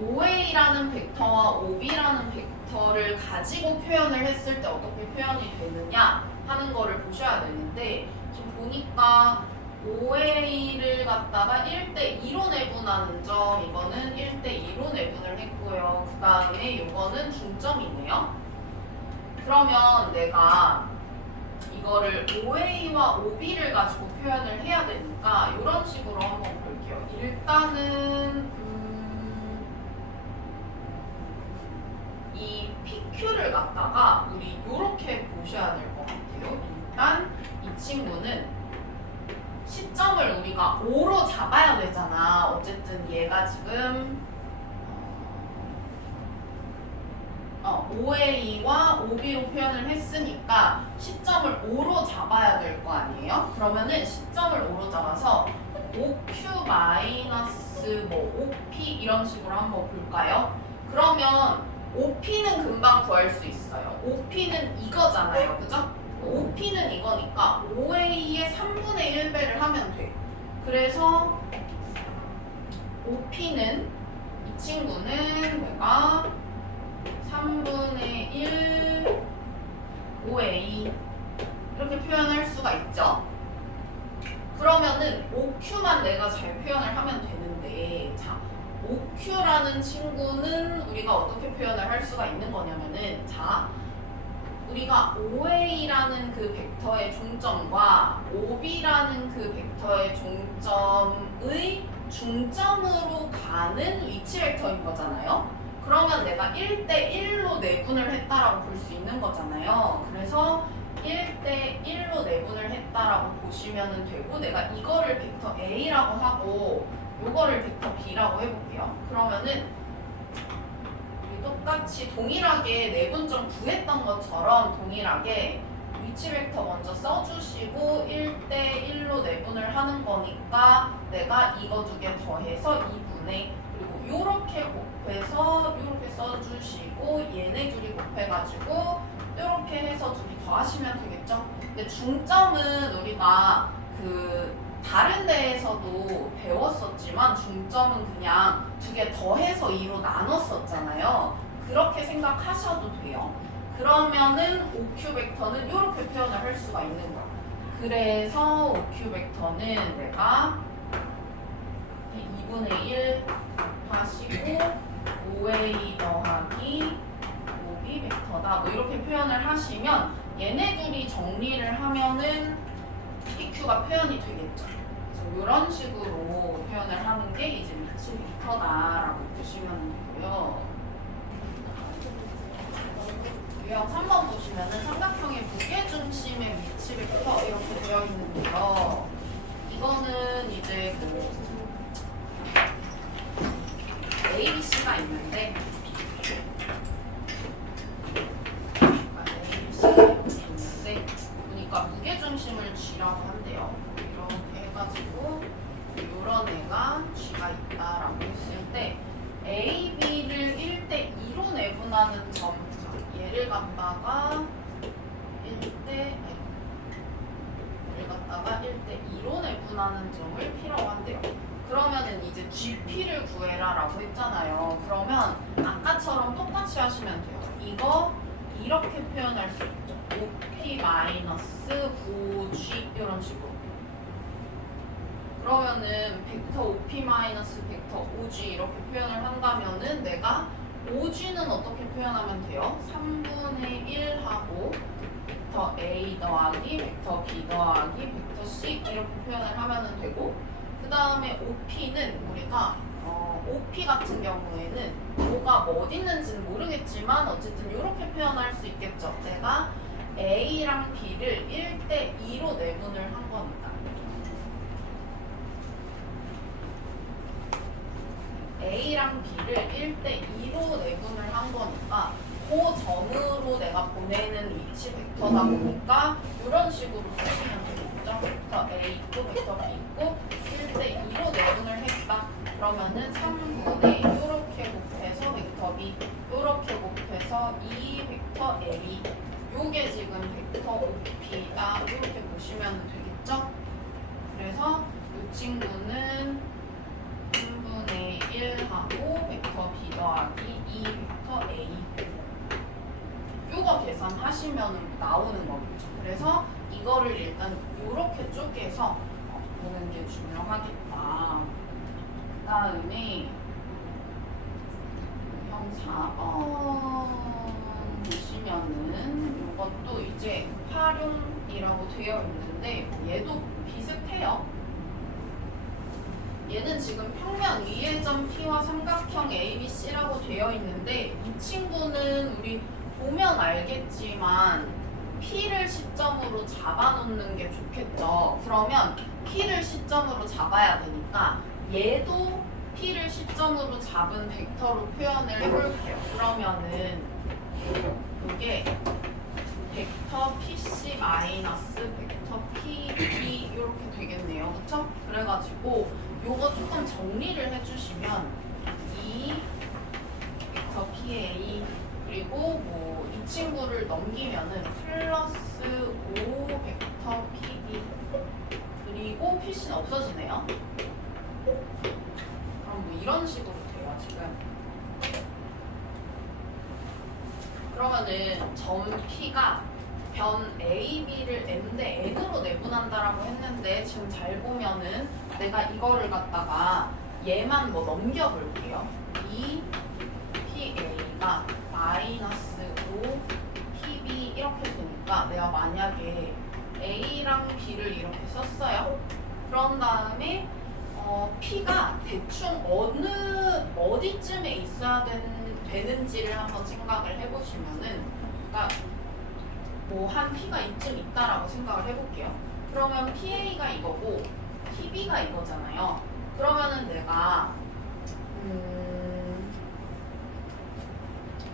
OA라는 벡터와 OB라는 벡터를 가지고 표현을 했을 때 어떻게 표현이 되느냐 하는 거를 보셔야 되는데 지금 보니까 OA를 갖다가 1대2로 내분하는 점 이거는 1대2로 내분을 했고요. 그 다음에 이거는 중점이네요. 그러면 내가 이거를 OA와 OB를 가지고 표현을 해야 되니까 이런 식으로 한번 볼게요. 일단은 이 PQ를 갖다가 우리 이렇게 보셔야 될 것 같아요. 일단 이 친구는 시점을 우리가 O로 잡아야 되잖아. 어쨌든 얘가 지금 OA와 OB로 표현을 했으니까 시점을 O로 잡아야 될 거 아니에요? 그러면은 시점을 O로 잡아서 OQ 마이너스 뭐 OP 이런 식으로 한번 볼까요? 그러면 OP는 금방 구할 수 있어요. OP는 이거잖아요. 그죠? OP는 이거니까 OA의 3분의 1배를 하면 돼. 그래서 OP는 이 친구는 내가 3분의 1 OA 이렇게 표현할 수가 있죠. 그러면은 OQ만 내가 잘 표현을 하면 되는데 자 OQ라는 친구는 우리가 어떻게 표현을 할 수가 있는 거냐면은 자 우리가 OA라는 그 벡터의 종점과 OB라는 그 벡터의 종점의 중점으로 가는 위치 벡터인 거잖아요. 그러면 내가 1대1로 내분을 했다라고 볼 수 있는 거잖아요. 그래서 1대1로 내분을 했다라고 보시면 되고 내가 이거를 벡터 A라고 하고 요거를 벡터 B라고 해볼게요. 그러면은 우리 똑같이 동일하게 내분점 구했던 것처럼 동일하게 위치 벡터 먼저 써주시고 1대1로 내분을 하는 거니까 내가 이거 두 개 더해서 2분의 그리고 요렇게 곱해서 요렇게 써주시고 얘네 둘이 곱해가지고 요렇게 해서 둘이 더하시면 되겠죠? 근데 중점은 우리가 그 다른 데에서도 배웠었지만 중점은 그냥 두 개 더해서 2로 나눴었잖아요. 그렇게 생각하셔도 돼요. 그러면은 OQ 벡터는 이렇게 표현을 할 수가 있는 거야. 그래서 OQ 벡터는 내가 2분의 1 하시고 OA 더하기 OB 벡터다 뭐 이렇게 표현을 하시면 얘네 둘이 정리를 하면은 PQ가 표현이 되겠죠. 그래서 이런 식으로 표현을 하는 게 이제 위치 벡터다라고 보시면 되고요. 유형 3번 보시면은 삼각형의 무게중심의 위치 벡터 이렇게 되어 있는데요. 이거는 이제 그 A, B, C가 있는데 보니까 무게중심을 G라고 한대요. 이렇게 해가지고 이런 애가 G가 있다라고 했을 때 A, B를 1대2로 내분하는 점 얘를 갖다가 1대 갖다가 1대 2로 내분하는 점을 P라고 한대요. 그러면은 이제 GP를 구해라라고 했잖아요. 그러면 아까처럼 똑같이 하시면 돼요. 이거 이렇게 표현할 수 있죠. 5P 마이너스 5G 이런 식으로. 그러면은 벡터 5P 마이너스 벡터 5G 이렇게 표현을 한다면은 내가 5G는 어떻게 표현하면 돼요? 3분의 1하고 벡터 A 더하기 벡터 B 더하기 벡터 C 이렇게 표현을 하면 되고, 그 다음에 OP는 우리가 OP 같은 경우에는 뭐가 어디 있는지는 모르겠지만 어쨌든 이렇게 표현할 수 있겠죠. 내가 A랑 B를 1대 2로 내분을 한 거니까. A랑 B를 1대 2로 내분을 한 거니까 그 점으로 내가 보내는 위치 벡터다 보니까 이런 식으로 쓰시면 되겠죠. 벡터 A 있고 벡터 B 있고 1대 2로 내분을 했다. 그러면은 3분의 이렇게 곱해서 벡터 B, 이렇게 곱해서 2 벡터 A, 요게 지금 벡터 OP다. 이렇게 보시면 되겠죠. 그래서 이 친구는 3분의 1하고 벡터 B 더하기 2 벡터 A, 요거 계산하시면 나오는 거겠죠. 그래서 이거를 일단 이렇게 쪼개서 보는 게 중요하겠다. 그 다음에 형 4번 보시면은 이것도 이제 활용이라고 되어 있는데 얘도 비슷해요. 얘는 지금 평면 위의 점 P와 삼각형 ABC라고 되어 있는데 이 친구는 우리 보면 알겠지만 P를 시점으로 잡아놓는 게 좋겠죠. 그러면 P를 시점으로 잡아야 되니까 얘도 P를 시점으로 잡은 벡터로 표현을 해볼게요. 그러면은 이게 벡터 PC 마이너스 벡터 PB 이렇게 되겠네요. 그쵸? 그래가지고 요거 조금 정리를 해주시면 이 벡터 PA 그리고 뭐 이 친구를 넘기면은 플러스 5 벡터 PB 그리고 PC는 없어지네요. 그럼 뭐 이런 식으로 돼요 지금. 그러면은 점 P가 변 A, B를 M 대 N으로 내분한다라고 했는데 지금 잘 보면은 내가 이거를 갖다가 얘만 뭐 넘겨볼게요. 이 PA가 마이너스 5 PB 이렇게 되니까 내가 만약에 A랑 B를 이렇게 썼어요. 그런 다음에 P가 대충 어디쯤에 있어야 되는지를 한번 생각을 해보시면은, 그러니까 뭐 한 P가 이쯤 있다라고 생각을 해볼게요. 그러면 PA가 이거고 PB가 이거잖아요. 그러면은 내가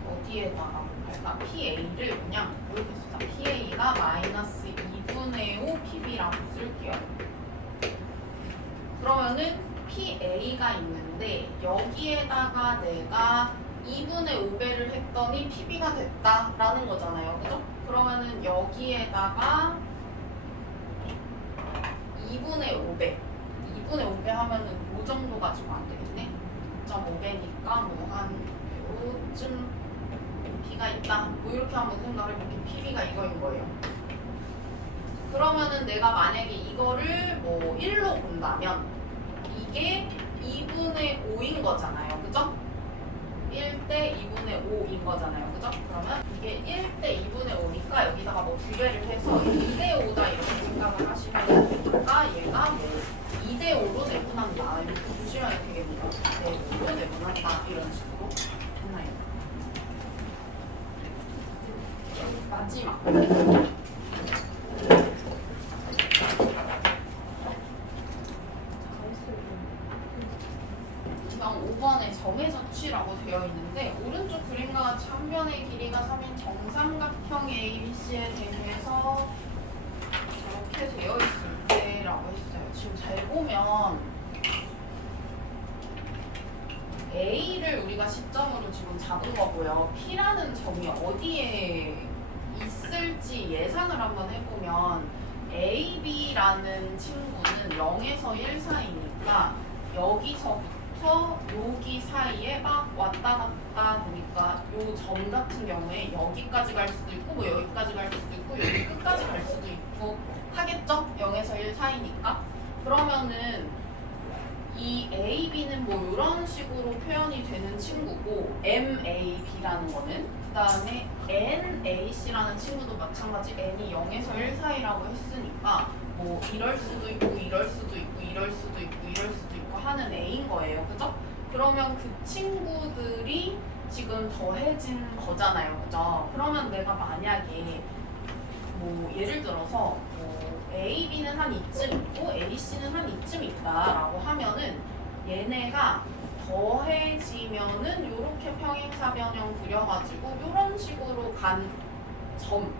어디에다가 볼까? PA를 그냥 이렇게 쓰자. PA가 마이너스 2분의 5 PB라고 쓸게요. 그러면은 PA가 있는데 여기에다가 내가 2분의 5배를 했더니 PB가 됐다라는 거잖아요. 그죠? 그러면은 여기에다가 2분의 5배 2분의 5배 하면은 뭐 정도 가지고 안 되겠네? 2.5배니까 뭐 한 요쯤 B가 있다. 뭐 이렇게 한번 생각을 해볼게요. PB가 이거인 거예요. 그러면은 내가 만약에 이거를 뭐 1로 본다면 이게 2분의 5인 거잖아요. 그죠? 1대 2분의 5인 거잖아요. 그죠? 그러면 이게 1대 2분의 5니까 여기다가 뭐 구배를 해서 2대 5다 이렇게 생각을 하시면 되니까 얘가 뭐 2대 5로 내분한다 이렇게 보시면 되겠네요. 2대 5로 내분한다 이런 식으로 했나요? 마지막 지금 5번에 점의 저치라고 되어 있는데 오른쪽 그림과 같이 한 변의 길이가 3인 정삼각형 ABC에 대해서 저렇게 되어 있을 때라고 했어요. 지금 잘 보면 A를 우리가 시점으로 지금 잡은 거고요. P라는 점이 어디에 있을지 예상을 한번 해보면 AB라는 친구는 0에서 1 사이니까 여기서부터 여기 사이에 막 왔다 갔다 보니까 요 점 같은 경우에 여기까지 갈 수도 있고 뭐 여기까지 갈 수도 있고 여기 끝까지 갈 수도 있고 하겠죠? 0에서 1 사이니까. 그러면은 이 AB는 뭐 이런 식으로 표현이 되는 친구고 MAB라는 거는 그 다음에 NAC라는 친구도 마찬가지 N이 0에서 1 사이라고 했으니까 뭐 이럴 수도 있고 이럴 수도 있고 이럴 수도 있고 이럴 수도 있고 하는 A인 거예요. 그죠? 그러면 그 친구들이 지금 더해진 거잖아요. 그죠? 그러면 내가 만약에 뭐 예를 들어서 A, B는 한 이쯤 있고 A, C는 한 이쯤 있다라고 하면은 얘네가 더해지면은 이렇게 평행사 변형 그려가지고 이런 식으로 간 점,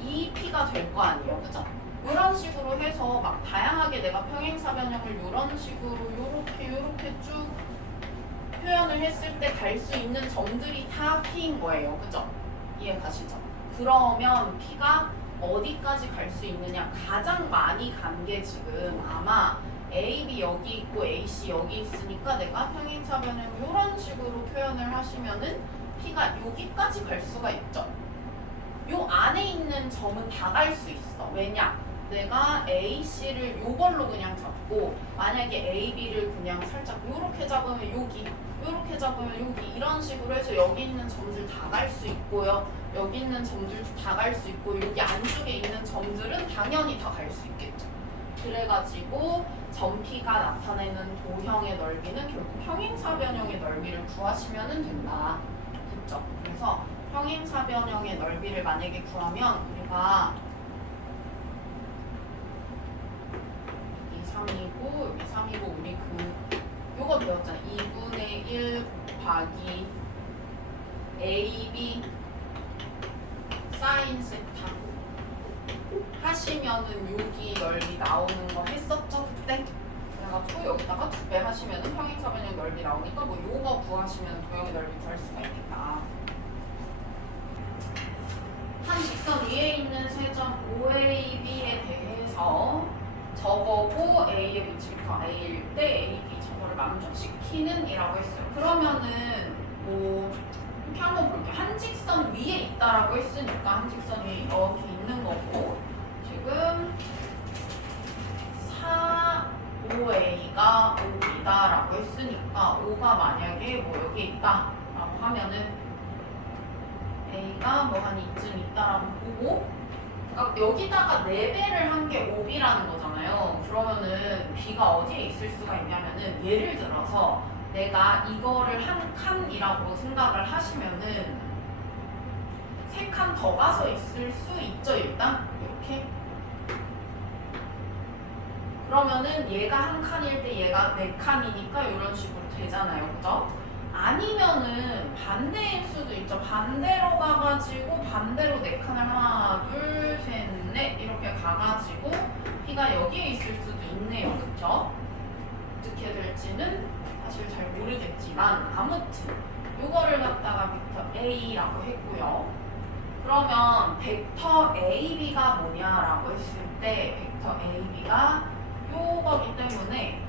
이 P가 될 거 아니에요, 그죠? 이런 식으로 해서 막 다양하게 내가 평행사 변형을 이런 식으로 이렇게 쭉 표현을 했을 때 갈 수 있는 점들이 다 P인 거예요, 그죠? 이해 가시죠? 그러면 P가 어디까지 갈 수 있느냐? 가장 많이 간 게 지금 아마 AB 여기 있고 AC 여기 있으니까 내가 평행사 변형 이런 식으로 표현을 하시면은 P가 여기까지 갈 수가 있죠. 요 안에 있는 점은 다 갈 수 있어. 왜냐? 내가 AC를 요걸로 그냥 잡고 만약에 AB를 그냥 살짝 요렇게 잡으면 여기 요렇게 잡으면 여기 이런 식으로 해서 여기 있는 점들 다 갈 수 있고요. 여기 있는 점들도 다 갈 수 있고 여기 안쪽에 있는 점들은 당연히 다 갈 수 있겠죠. 그래가지고 점 P가 나타내는 도형의 넓이는 결국 평행사 변형의 넓이를 구하시면 된다. 그쵸? 그래서 평행사 변형의 넓이를 만약에 구하면 우리가 3이고 여기 3이고 우리 요거 배웠잖아. 2분의 1 곱하기 AB 사인 세타 하시면은 여기 넓이 나오는 거 했었죠 그때? 그래가지고 여기다가 2배 하시면은 평행사 변형 넓이 나오니까 뭐 요거 구하시면 도형의 넓이 구할 수가 있겠다. 한 직선 위에 있는 세점 OAB에 대해서 저거고 A의 문치부터 A일 때 AB 저거를 만족시키는 이라고 했어요. 그러면은 뭐 이렇게 한번 볼게요. 한 직선 위에 있다라고 했으니까 한 직선 위에 이렇게 있는 거고 지금 4OA가 5이다라고 했으니까 5가 만약에 뭐 여기 있다라고 하면은 A가 뭐 한 이쯤 있다라고 보고 그러니까 여기다가 4배를 한 게 5B라는 거잖아요. 그러면은 B가 어디에 있을 수가 있냐면은 예를 들어서 내가 이거를 한 칸이라고 생각을 하시면은 3칸 더 가서 있을 수 있죠. 일단 이렇게 그러면은 얘가 한 칸일 때 얘가 4칸이니까 이런 식으로 되잖아요. 그죠? 아니면은 반대일 수도 있죠. 반대로 가가지고 반대로 4칸을 하나, 둘, 셋, 넷 이렇게 가가지고 P가 여기에 있을 수도 있네요. 그쵸? 어떻게 될지는 사실 잘 모르겠지만 아무튼 이거를 갖다가 벡터 A라고 했고요. 그러면 벡터 AB가 뭐냐라고 했을 때 벡터 AB가 요거기 때문에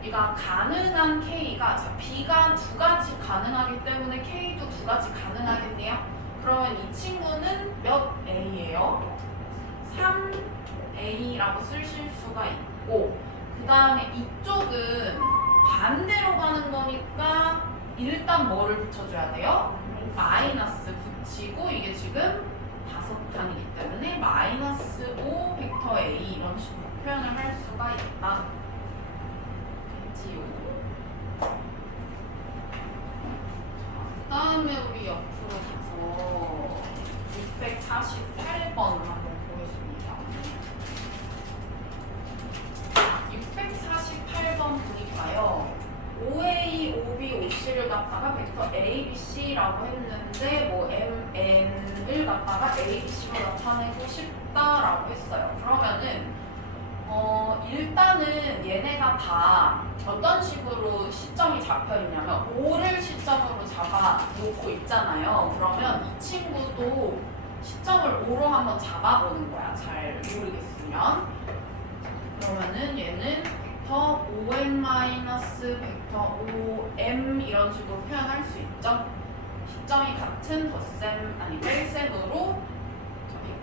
우리가 가능한 K가 자 B가 2가지 가능하기 때문에 K도 2가지 가능하겠네요. 그러면 이 친구는 몇 A예요? 3A라고 쓰실 수가 있고 그 다음에 이쪽은 반대로 가는 거니까 일단 뭐를 붙여줘야 돼요? 마이너스 붙이고 이게 지금 5칸이기 때문에 마이너스 5 벡터 A 이런 식으로 표현을 할 수가 있다. 됐지요? 그 다음에 우리 옆으로 가서 648번 한번 보겠습니다. 648번 보니까요. OA, OB, OC를 갖다가 벡터 ABC라고 했는데 뭐 MN을 갖다가 ABC로 나타내고 싶다라고 했어요. 그러면은 일단은 얘네가 다 어떤 식으로 시점이 잡혀 있냐면 5를 시점으로 잡아 놓고 있잖아요. 그러면 이 친구도 시점을 O로 한번 잡아보는 거야. 잘 모르겠으면. 그러면은 얘는 벡터 OM 마이너스 벡터 OM 이런 식으로 표현할 수 있죠. 시점이 같은 덧셈 아니 뺄셈으로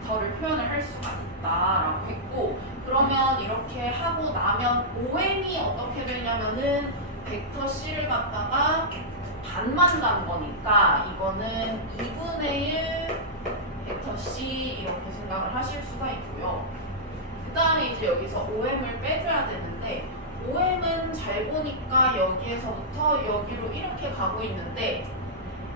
벡터를 표현을 할 수가 있다라고 했고, 그러면 이렇게 하고 나면 OM이 어떻게 되냐면은 벡터 C를 갖다가 반만 간 거니까 이거는 2분의 1 벡터 C 이렇게 생각을 하실 수가 있고요. 그 다음에 이제 여기서 OM을 빼줘야 되는데, OM은 잘 보니까 여기에서부터 여기로 이렇게 가고 있는데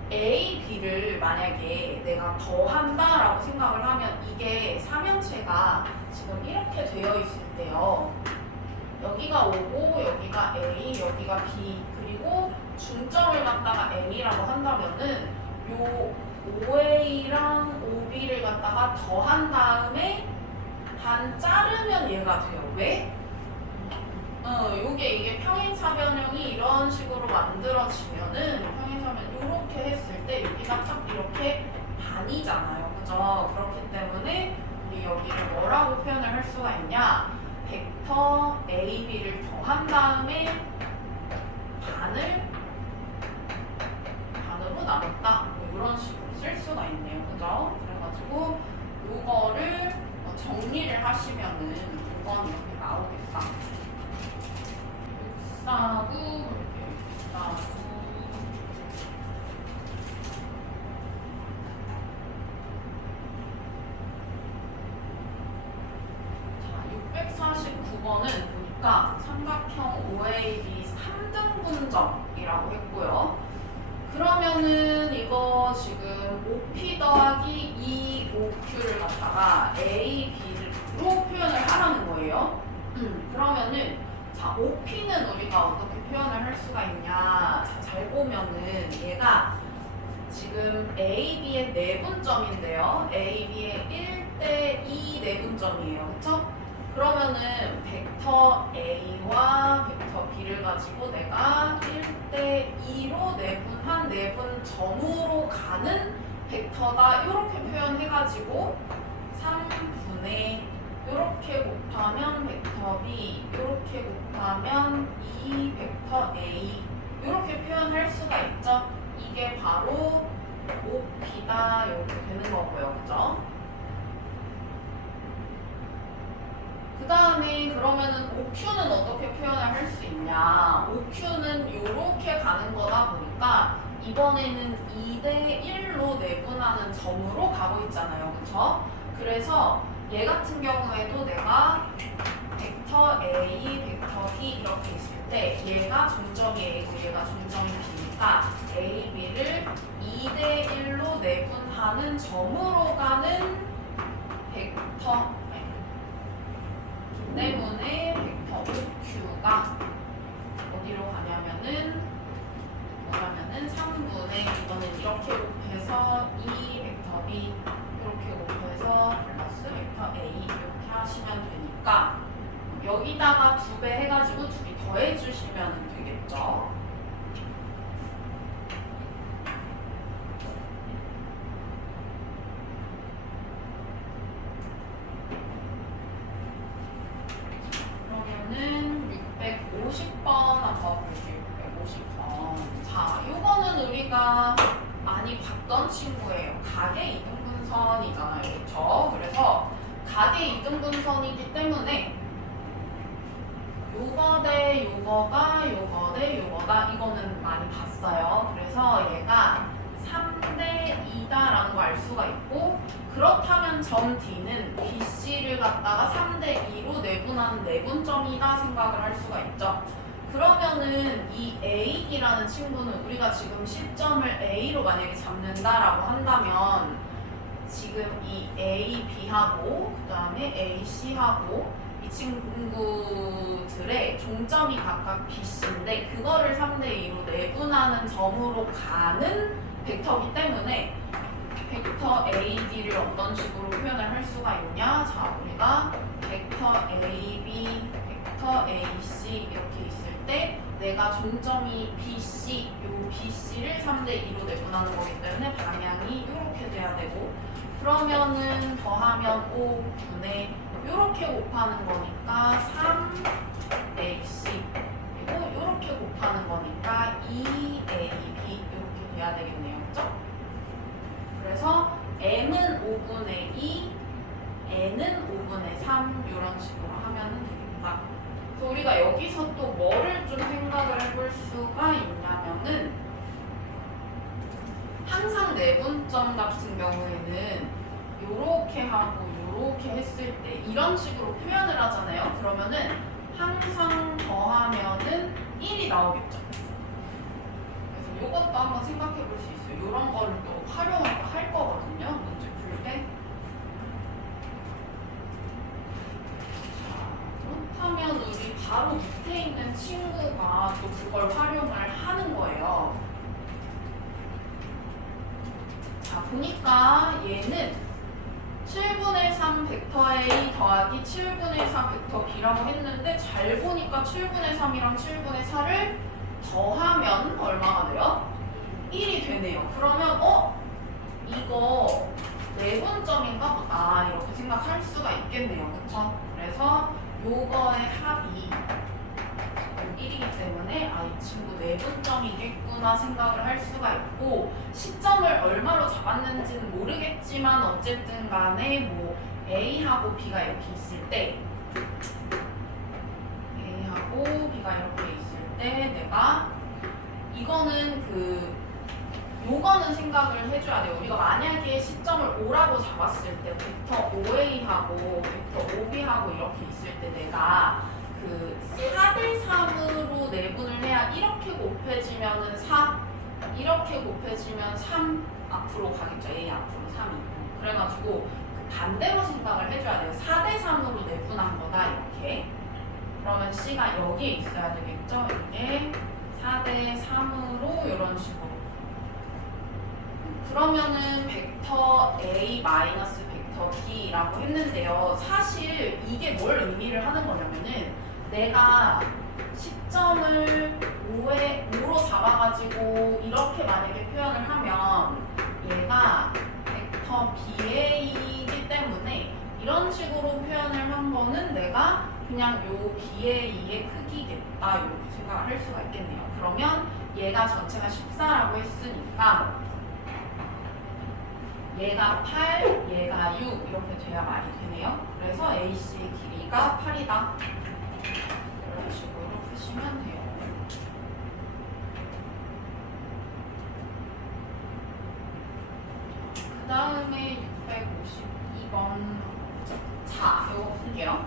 A, B를 만약에 내가 더한다 라고 생각을 하면 이게 삼형체가 지금 이렇게 되어 있을 때요, 여기가 O고 여기가 A, 여기가 B, 그리고 중점을 갖다가 M이라고 한다면은 요 OA랑 OB를 갖다가 더한 다음에 반 자르면 얘가 돼요. 왜? 이게 평행사변형이 이런 식으로 만들어지면은 평행사변 이렇게 했을 때 여기가 딱 이렇게 반이잖아요. 그죠? 그렇기 때문에 우리 여기를 뭐라고 표현을 할 수가 있냐? 벡터 AB를 더한 다음에 반으로 나눴다. 뭐 이런 식으로 쓸 수가 있네요. 그죠? 그래가지고 이거를 정리를 하시면은 6번 이렇게 나오겠다. 649 이렇게 649 649번은 보니까 삼각형 OAB 3등분점이라고 했고요. 그러면은 이거 지금 OP 더하기 2OQ를 갖다가 A, B로 표현을 하라는 거예요. 그러면은 자, OP는 우리가 어떻게 표현을 할 수가 있냐? 자, 잘 보면은 얘가 지금 A, B의 내분점인데요. A, B의 1대2 내분점이에요. 그쵸? 그러면은 벡터 A와 벡터 B를 가지고 내가 1대2로 내분한 내분점으로 가는 벡터다 이렇게 표현해가지고 3분의 이렇게 곱하면 벡터 B, 이렇게 곱하면 2 벡터 A 이렇게 표현할 수가 있죠. 이게 바로 OP다 이렇게 되는 거고요. 그죠? 그 다음에 그러면은 OQ는 어떻게 표현을 할 수 있냐? OQ는 이렇게 가는 거다 보니까 이번에는 2대1로 내분하는 점으로 가고 있잖아요. 그쵸? 그래서 얘 같은 경우에도 내가 벡터 A, 벡터 B 이렇게 있을 때 얘가 중점이 A고 얘가 중점이 B니까 A, B를 2대1로 내분하는 점으로 가는 벡터 때문에 벡터 OQ가 어디로 가냐면은 뭐냐면은 3분의 이거는 이렇게 곱해서 2 벡터 B 이렇게 곱해서 플러스 벡터 A 이렇게 하시면 되니까 여기다가 2배 해가지고 2개 더해주시면 되겠죠. 그러면은 650번 한번 볼게요. 650번. 자, 요거는 우리가 많이 봤던 친구예요. 각의 이등분선이잖아요. 그렇죠? 그래서 각의 이등분선이기 때문에 요거 대 요거가 요거 대 요거다 이거는 많이 봤어요. 그래서 얘가 3대 2다라는 거 알 수가 있고, 그렇다면 점 D는 BC를 갖다가 3대 2로 내분하는 내분점이다 생각을 할 수가 있죠. 그러면은 이 AD라는 친구는 우리가 지금 시점을 A로 만약에 잡는다라고 한다면 지금 이 AB하고 그 다음에 AC하고 이 친구들의 종점이 각각 BC인데 그거를 3대2로 내분하는 점으로 가는 벡터이기 때문에 벡터 AB를 어떤 식으로 표현을 할 수가 있냐? 자, 우리가 벡터 AB, 벡터 AC 이렇게 있을 때 내가 종점이 BC, 요 BC를 3대2로 내분하는 거기 때문에 방향이 이렇게 돼야 되고 그러면은 더하면 5분의 이렇게 곱하는 거니까 3AC 그리고 이렇게 곱하는 거니까 2AB 이렇게 돼야 되겠네요. 그죠? 그래서 M은 5분의 2, N은 5분의 3 이런 식으로 하면 되겠다. 그래서 우리가 여기서 또 뭐를 좀 생각을 해볼 수가 있냐면은 항상 내분점 같은 경우에는 요렇게 하고 요렇게 했을 때 이런 식으로 표현을 하잖아요. 그러면은 항상 더하면은 1이 나오겠죠. 그래서 요것도 한번 생각해 볼 수 있어요. 요런 거를 또 활용을 할 거거든요. 문제 풀 때. 그렇다면 우리 바로 밑에 있는 친구가 또 그걸 활용을 하는 거예요. 자, 보니까 얘는 7분의 3 벡터 A 더하기 7분의 4 벡터 B라고 했는데 잘 보니까 7분의 3이랑 7분의 4를 더하면 얼마가 돼요? 1이 되네요. 그러면 이거 내분점인가 보다 이렇게 생각할 수가 있겠네요. 그쵸? 그래서 요거의 합이 1이기 때문에 이 친구 내분점이겠구나 생각을 할 수가 있고 시점을 얼마로 잡았는지는 모르겠지만 어쨌든 간에 뭐 A하고 B가 이렇게 있을 때 A하고 B가 이렇게 있을 때 내가 이거는 요거는 생각을 해줘야 돼요. 우리가 만약에 시점을 5라고 잡았을 때 벡터 OA하고 벡터 OB하고 이렇게 있을 때 내가 4대 3으로 내분을 해야 이렇게 곱해지면은 4 이렇게 곱해지면 3 앞으로 가겠죠. A 앞으로 3이 그래가지고 반대로 생각을 해줘야 돼요. 4대 3으로 내분한 거다 이렇게 그러면 C가 여기에 있어야 되겠죠. 이게 4대 3으로 이런 식으로 그러면은 벡터 A 마이너스 벡터 B라고 했는데요. 사실 이게 뭘 의미를 하는 거냐면은 내가 시점을 5로 잡아가지고 이렇게 만약에 표현을 하면 얘가 벡터 BA이기 때문에 이런 식으로 표현을 한 거는 내가 그냥 요 BA의 크기겠다 이렇게 생각을 할 수가 있겠네요. 그러면 얘가 전체가 14라고 했으니까 얘가 8, 얘가 6 이렇게 돼야 말이 되네요. 그래서 AC의 길이가 8이다. 이런 식으로 푸시면 돼요. 그 다음에 652번 자, 이거 볼게요.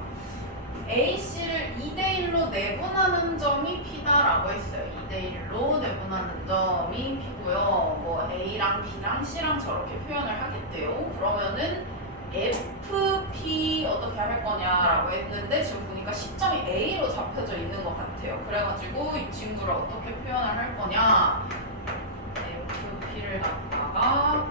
AC를 2대1로 내분하는 점이 P다라고 했어요. 2대1로 내분하는 점이 P고요. 뭐 A랑 B랑 C랑 저렇게 표현을 하겠대요. 그러면은 FP 어떻게 할 거냐라고 했는데 지금 보니까 시점이 A로 잡혀져 있는 것 같아요. 그래가지고 이 친구를 어떻게 표현을 할 거냐 FP를 갖다가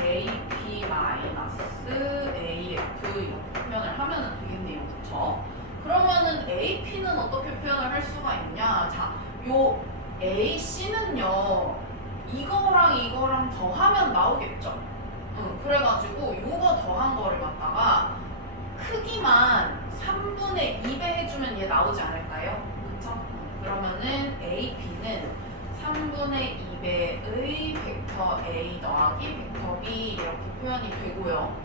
AP 마이너스 AF 이렇게 표현을 하면 되겠네요. 그쵸? 그러면은 AP는 어떻게 표현을 할 수가 있냐? 자, 요 AC는요 이거랑 이거랑 더하면 나오겠죠? 그래가지고 요거 더한 거를 갖다가 크기만 3분의 2배 해주면 얘 나오지 않을까요? 그쵸? 그러면은 AP는 3분의 2배의 벡터 A 더하기 벡터 B 이렇게 표현이 되고요.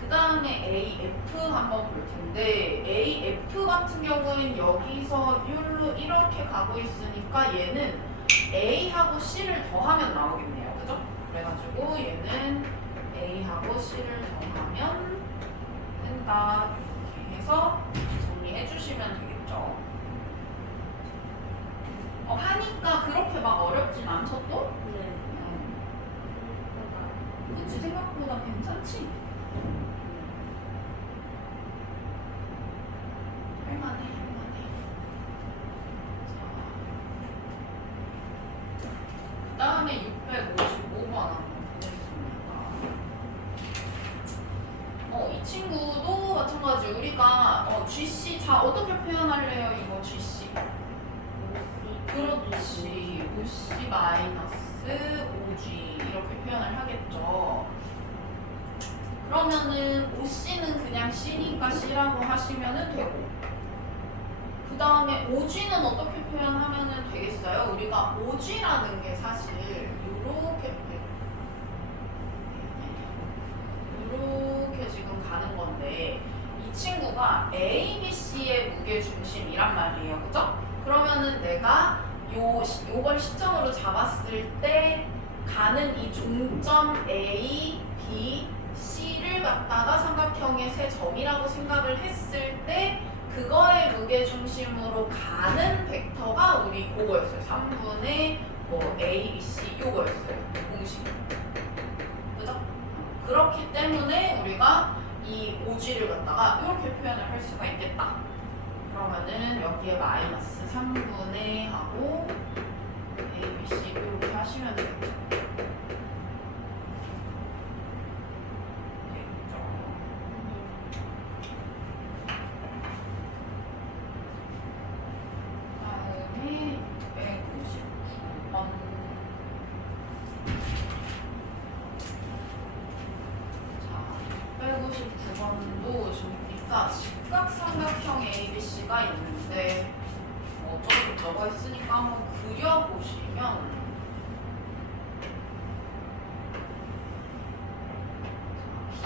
그 다음에 AF 한번 볼 텐데 AF 같은 경우는 여기서 율로 이렇게 가고 있으니까 얘는 A하고 C를 더하면 나오겠네요. 그죠? 그래가지고 얘는 A하고 C를 더하면 된다. 이렇게 해서 정리해 주시면 되겠죠. 하니까 그렇게 막 어렵진 않죠 또? 네. 그치 생각보다 괜찮지? 할만해. 자, 다음에 655번 한번 보겠습니다. 이 친구도 마찬가지 우리가 GC 자 어떻게 표현할래요 이거 GC? 5C 마이너스 5G 이렇게 표현을 하겠죠. 그러면은 5C는 그냥 C니까 C라고 하시면은 되고, 그 다음에 5G는 어떻게 표현하면은 되겠어요? 우리가 5G라는 게 사실 이렇게 지금 가는 건데, 이 친구가 A, B, C의 무게 중심이란 말이에요, 그죠? 그러면은 내가 요걸 시점으로 잡았을 때 가는 이 종점 A, B, C를 갖다가 삼각형의 세 점이라고 생각을 했을 때 그거의 무게 중심으로 가는 벡터가 우리 그거였어요. 3분의 뭐 A, B, C 요거였어요. 공식. 그죠? 그렇기 때문에 우리가 이 OG를 갖다가 이렇게 표현을 할 수가 있겠다. 그러면은 여기에 마이너스 3분의 하고 A, B, C 이렇게 하시면 되겠죠. 다음에 159번. 자, 159번도 지금 보니까 직각삼각형 ABC가 있는데 어쩌고 저쩌고 했으니까 한번 그려보시면,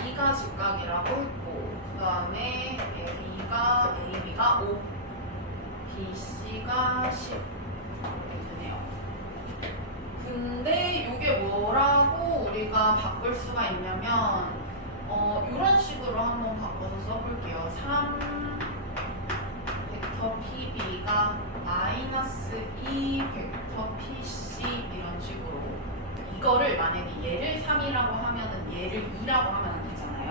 B가 직각이라고 했고, 그 다음에 AB가 5, BC가 10 이렇게 되네요. 근데 이게 뭐라고 우리가 바꿀 수가 있냐면 이런 식으로 한번 바꿔서 써볼게요. 3 벡터 PB가 마이너스 2 벡터 PC 이런 식으로, 이거를 만약에 얘를 3이라고 하면은 얘를 2라고 하면 되잖아요.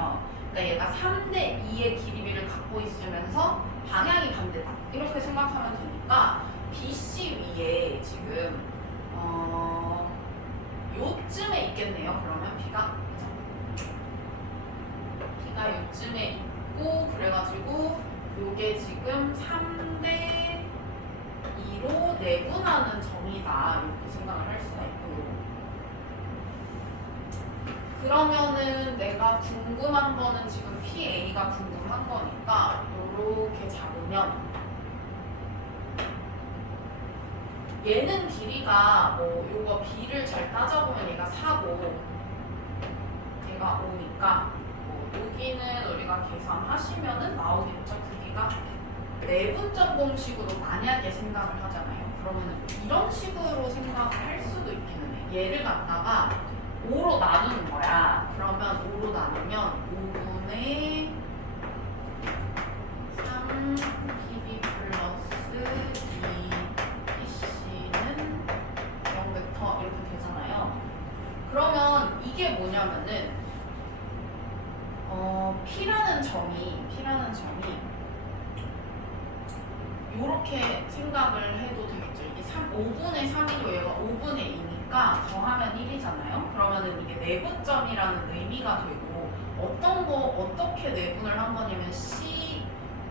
그러니까 얘가 3대 2의 길이를 갖고 있으면서 방향이 반대다 이렇게 생각하면 되니까 BC 위에 지금 요쯤에 있겠네요. 그러면 B가 요쯤에 있고, 그래가지고 요게 지금 3대 2로 내분하는 점이다 이렇게 생각을 할 수가 있고, 그러면은 내가 궁금한 거는 지금 PA가 궁금한 거니까 요렇게 잡으면 얘는 길이가 뭐 요거 B를 잘 따져보면 얘가 4고 얘가 5니까 뭐 여기는 우리가 계산하시면은 나오겠죠. 크기가 내분점 공식으로 만약에 생각을 하잖아요. 그러면은 이런 식으로 생각을 할 수도 있기는 해. 얘를 갖다가 5로 나누는 거야. 그러면 5로 나누면 5분의 3 PB 플러스 2 PC는 0벡터 이렇게 되잖아요. 그러면 이게 뭐냐면은 P라는 점이 이렇게 생각을 해도 되겠죠. 이게 5분의 3이고 얘가 5분의 2니까 더하면 1이잖아요. 그러면은 이게 내분점이라는 의미가 되고, 어떻게 내분을 한 거냐면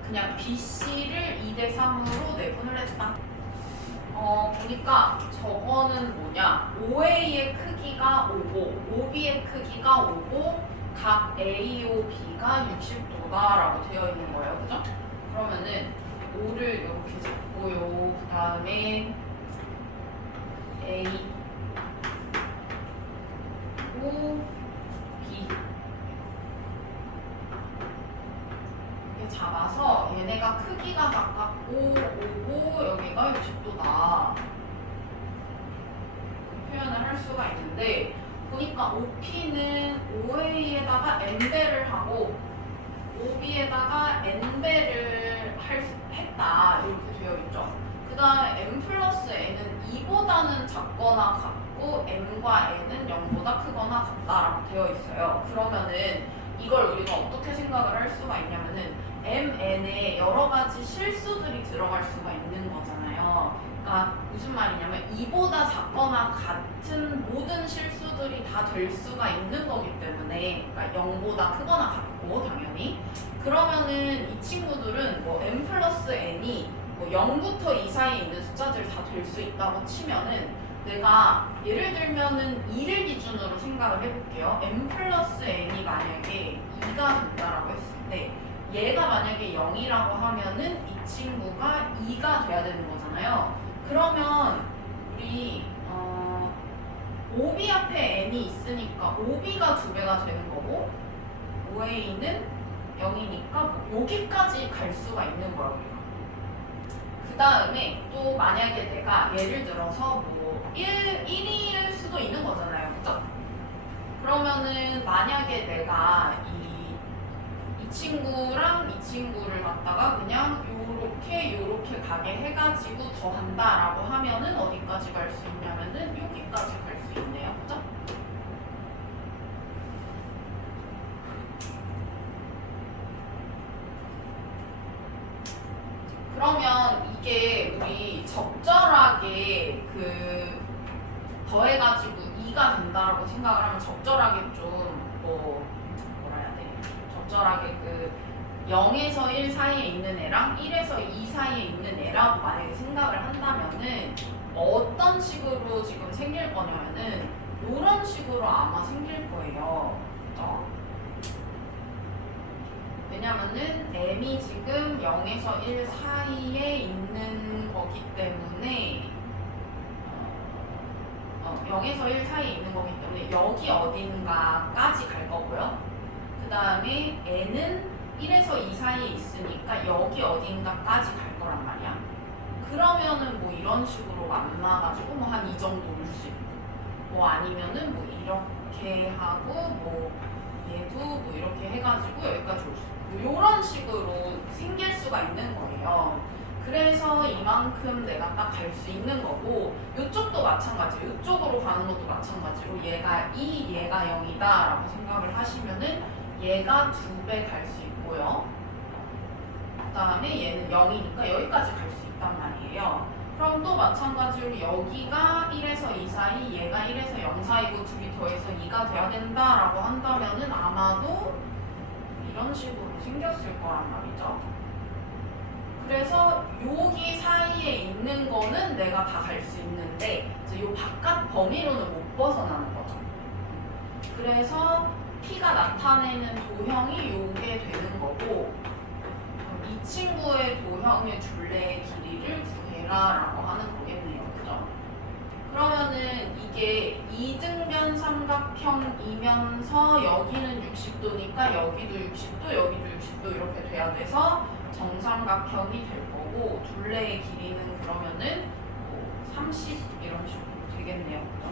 그냥 BC를 2대 3으로 내분을 했다. 보니까 저거는 뭐냐, OA의 크기가 5고 OB의 크기가 5고 각 AOB가 60도다라고 되어 있는 거예요. 그죠? 그러면은 5를 이렇게 잡고요. 그 다음에 A O B 이렇게 잡아서 얘네가 크기가 각각 5고 여기가 60도다 표현을 할 수가 있는데, 보니까 OP는 OA에다가 n배를 하고 OB에다가 n배를 했다 이렇게 되어 있죠. 그 다음에 n 플러스 n은 2보다는 작거나 같고 n과 n은 0보다 크거나 같다라고 되어 있어요. 그러면은 이걸 우리가 어떻게 생각을 할 수가 있냐면은 mn에 여러 가지 실수들이 들어갈 수가 있는 거잖아요. 그러니까 무슨 말이냐면 2보다 작거나 같은 모든 실수들이 다 될 수가 있는 거기 때문에, 그러니까 0보다 크거나 같고 당연히, 그러면은 이 친구들은 뭐 n 플러스 n이 뭐 0부터 2 사이에 있는 숫자들이 다 될 수 있다고 치면은 내가 예를 들면은 2를 기준으로 생각을 해볼게요. m 플러스 n이 만약에 2가 된다라고 했을 때 얘가 만약에 0이라고 하면은 이 친구가 2가 돼야 되는 거잖아요. 그러면 우리 OB 앞에 n이 있으니까 OB가 2배가 되는 거고 OA는 0이니까 여기까지 갈 수가 있는 거야 우리가. 그 다음에 또 만약에 내가 예를 들어서 뭐 1일 수도 있는 거잖아요. 그죠? 그러면은 만약에 내가 이 친구랑 이 친구를 갖다가 그냥 요렇게 가게 해가지고 더한다라고 하면은 어디까지 갈 수 있냐면은 여기까지 갈 수 있네요. 그죠? 그러면 이게 우리 적절하게 더해가지고 2가 된다라고 생각을 하면 적절하게 좀 뭐라 해야 돼? 적절하게 0에서 1 사이에 있는 애랑 1에서 2 사이에 있는 애라고 만약에 생각을 한다면은 어떤 식으로 지금 생길 거냐면은 이런 식으로 아마 생길 거예요. 그죠? 왜냐면은 m이 지금 0에서 1 사이에 있는 거기 때문에 0에서 1 사이에 있는 거기 때문에 여기 어딘가까지 갈 거고요. 그 다음에 n은 1에서 2 사이에 있으니까 여기 어딘가까지 갈 거란 말이야. 그러면은 뭐 이런 식으로 만나가지고 뭐 한 이 정도 올 수 있고 뭐 아니면은 뭐 이렇게 하고 뭐 얘도 뭐 이렇게 해가지고 여기까지 올 수 있고 이런 식으로 생길 수가 있는 거예요. 그래서 이만큼 내가 딱 갈 수 있는 거고 이쪽도 마찬가지로 이쪽으로 가는 것도 마찬가지로 얘가 2, 얘가 0이다 라고 생각을 하시면은 얘가 2배 갈 수 있고요. 그 다음에 얘는 0이니까 여기까지 갈 수 있단 말이에요. 그럼 또 마찬가지로 여기가 1에서 2 사이, 얘가 1에서 0 사이고 둘이 더해서 2가 돼야 된다라고 한다면은 아마도 이런 식으로 생겼을 거란 말이죠. 그래서 여기 사이에 있는 거는 내가 다 갈 수 있는데 이제 요 바깥 범위로는 못 벗어나는 거죠. 그래서 P가 나타내는 도형이 요게 되는 거고 이 친구의 도형의 둘레의 길이를 구해라라고 하는 거겠네요. 그죠? 그러면은 이게 이등변 삼각형이면서 여기는 60도니까 여기도 60도, 여기도 60도 이렇게 돼야 돼서 정삼각형이 될 거고 둘레의 길이는 그러면은 뭐 30 이런 식으로 되겠네요. 그죠?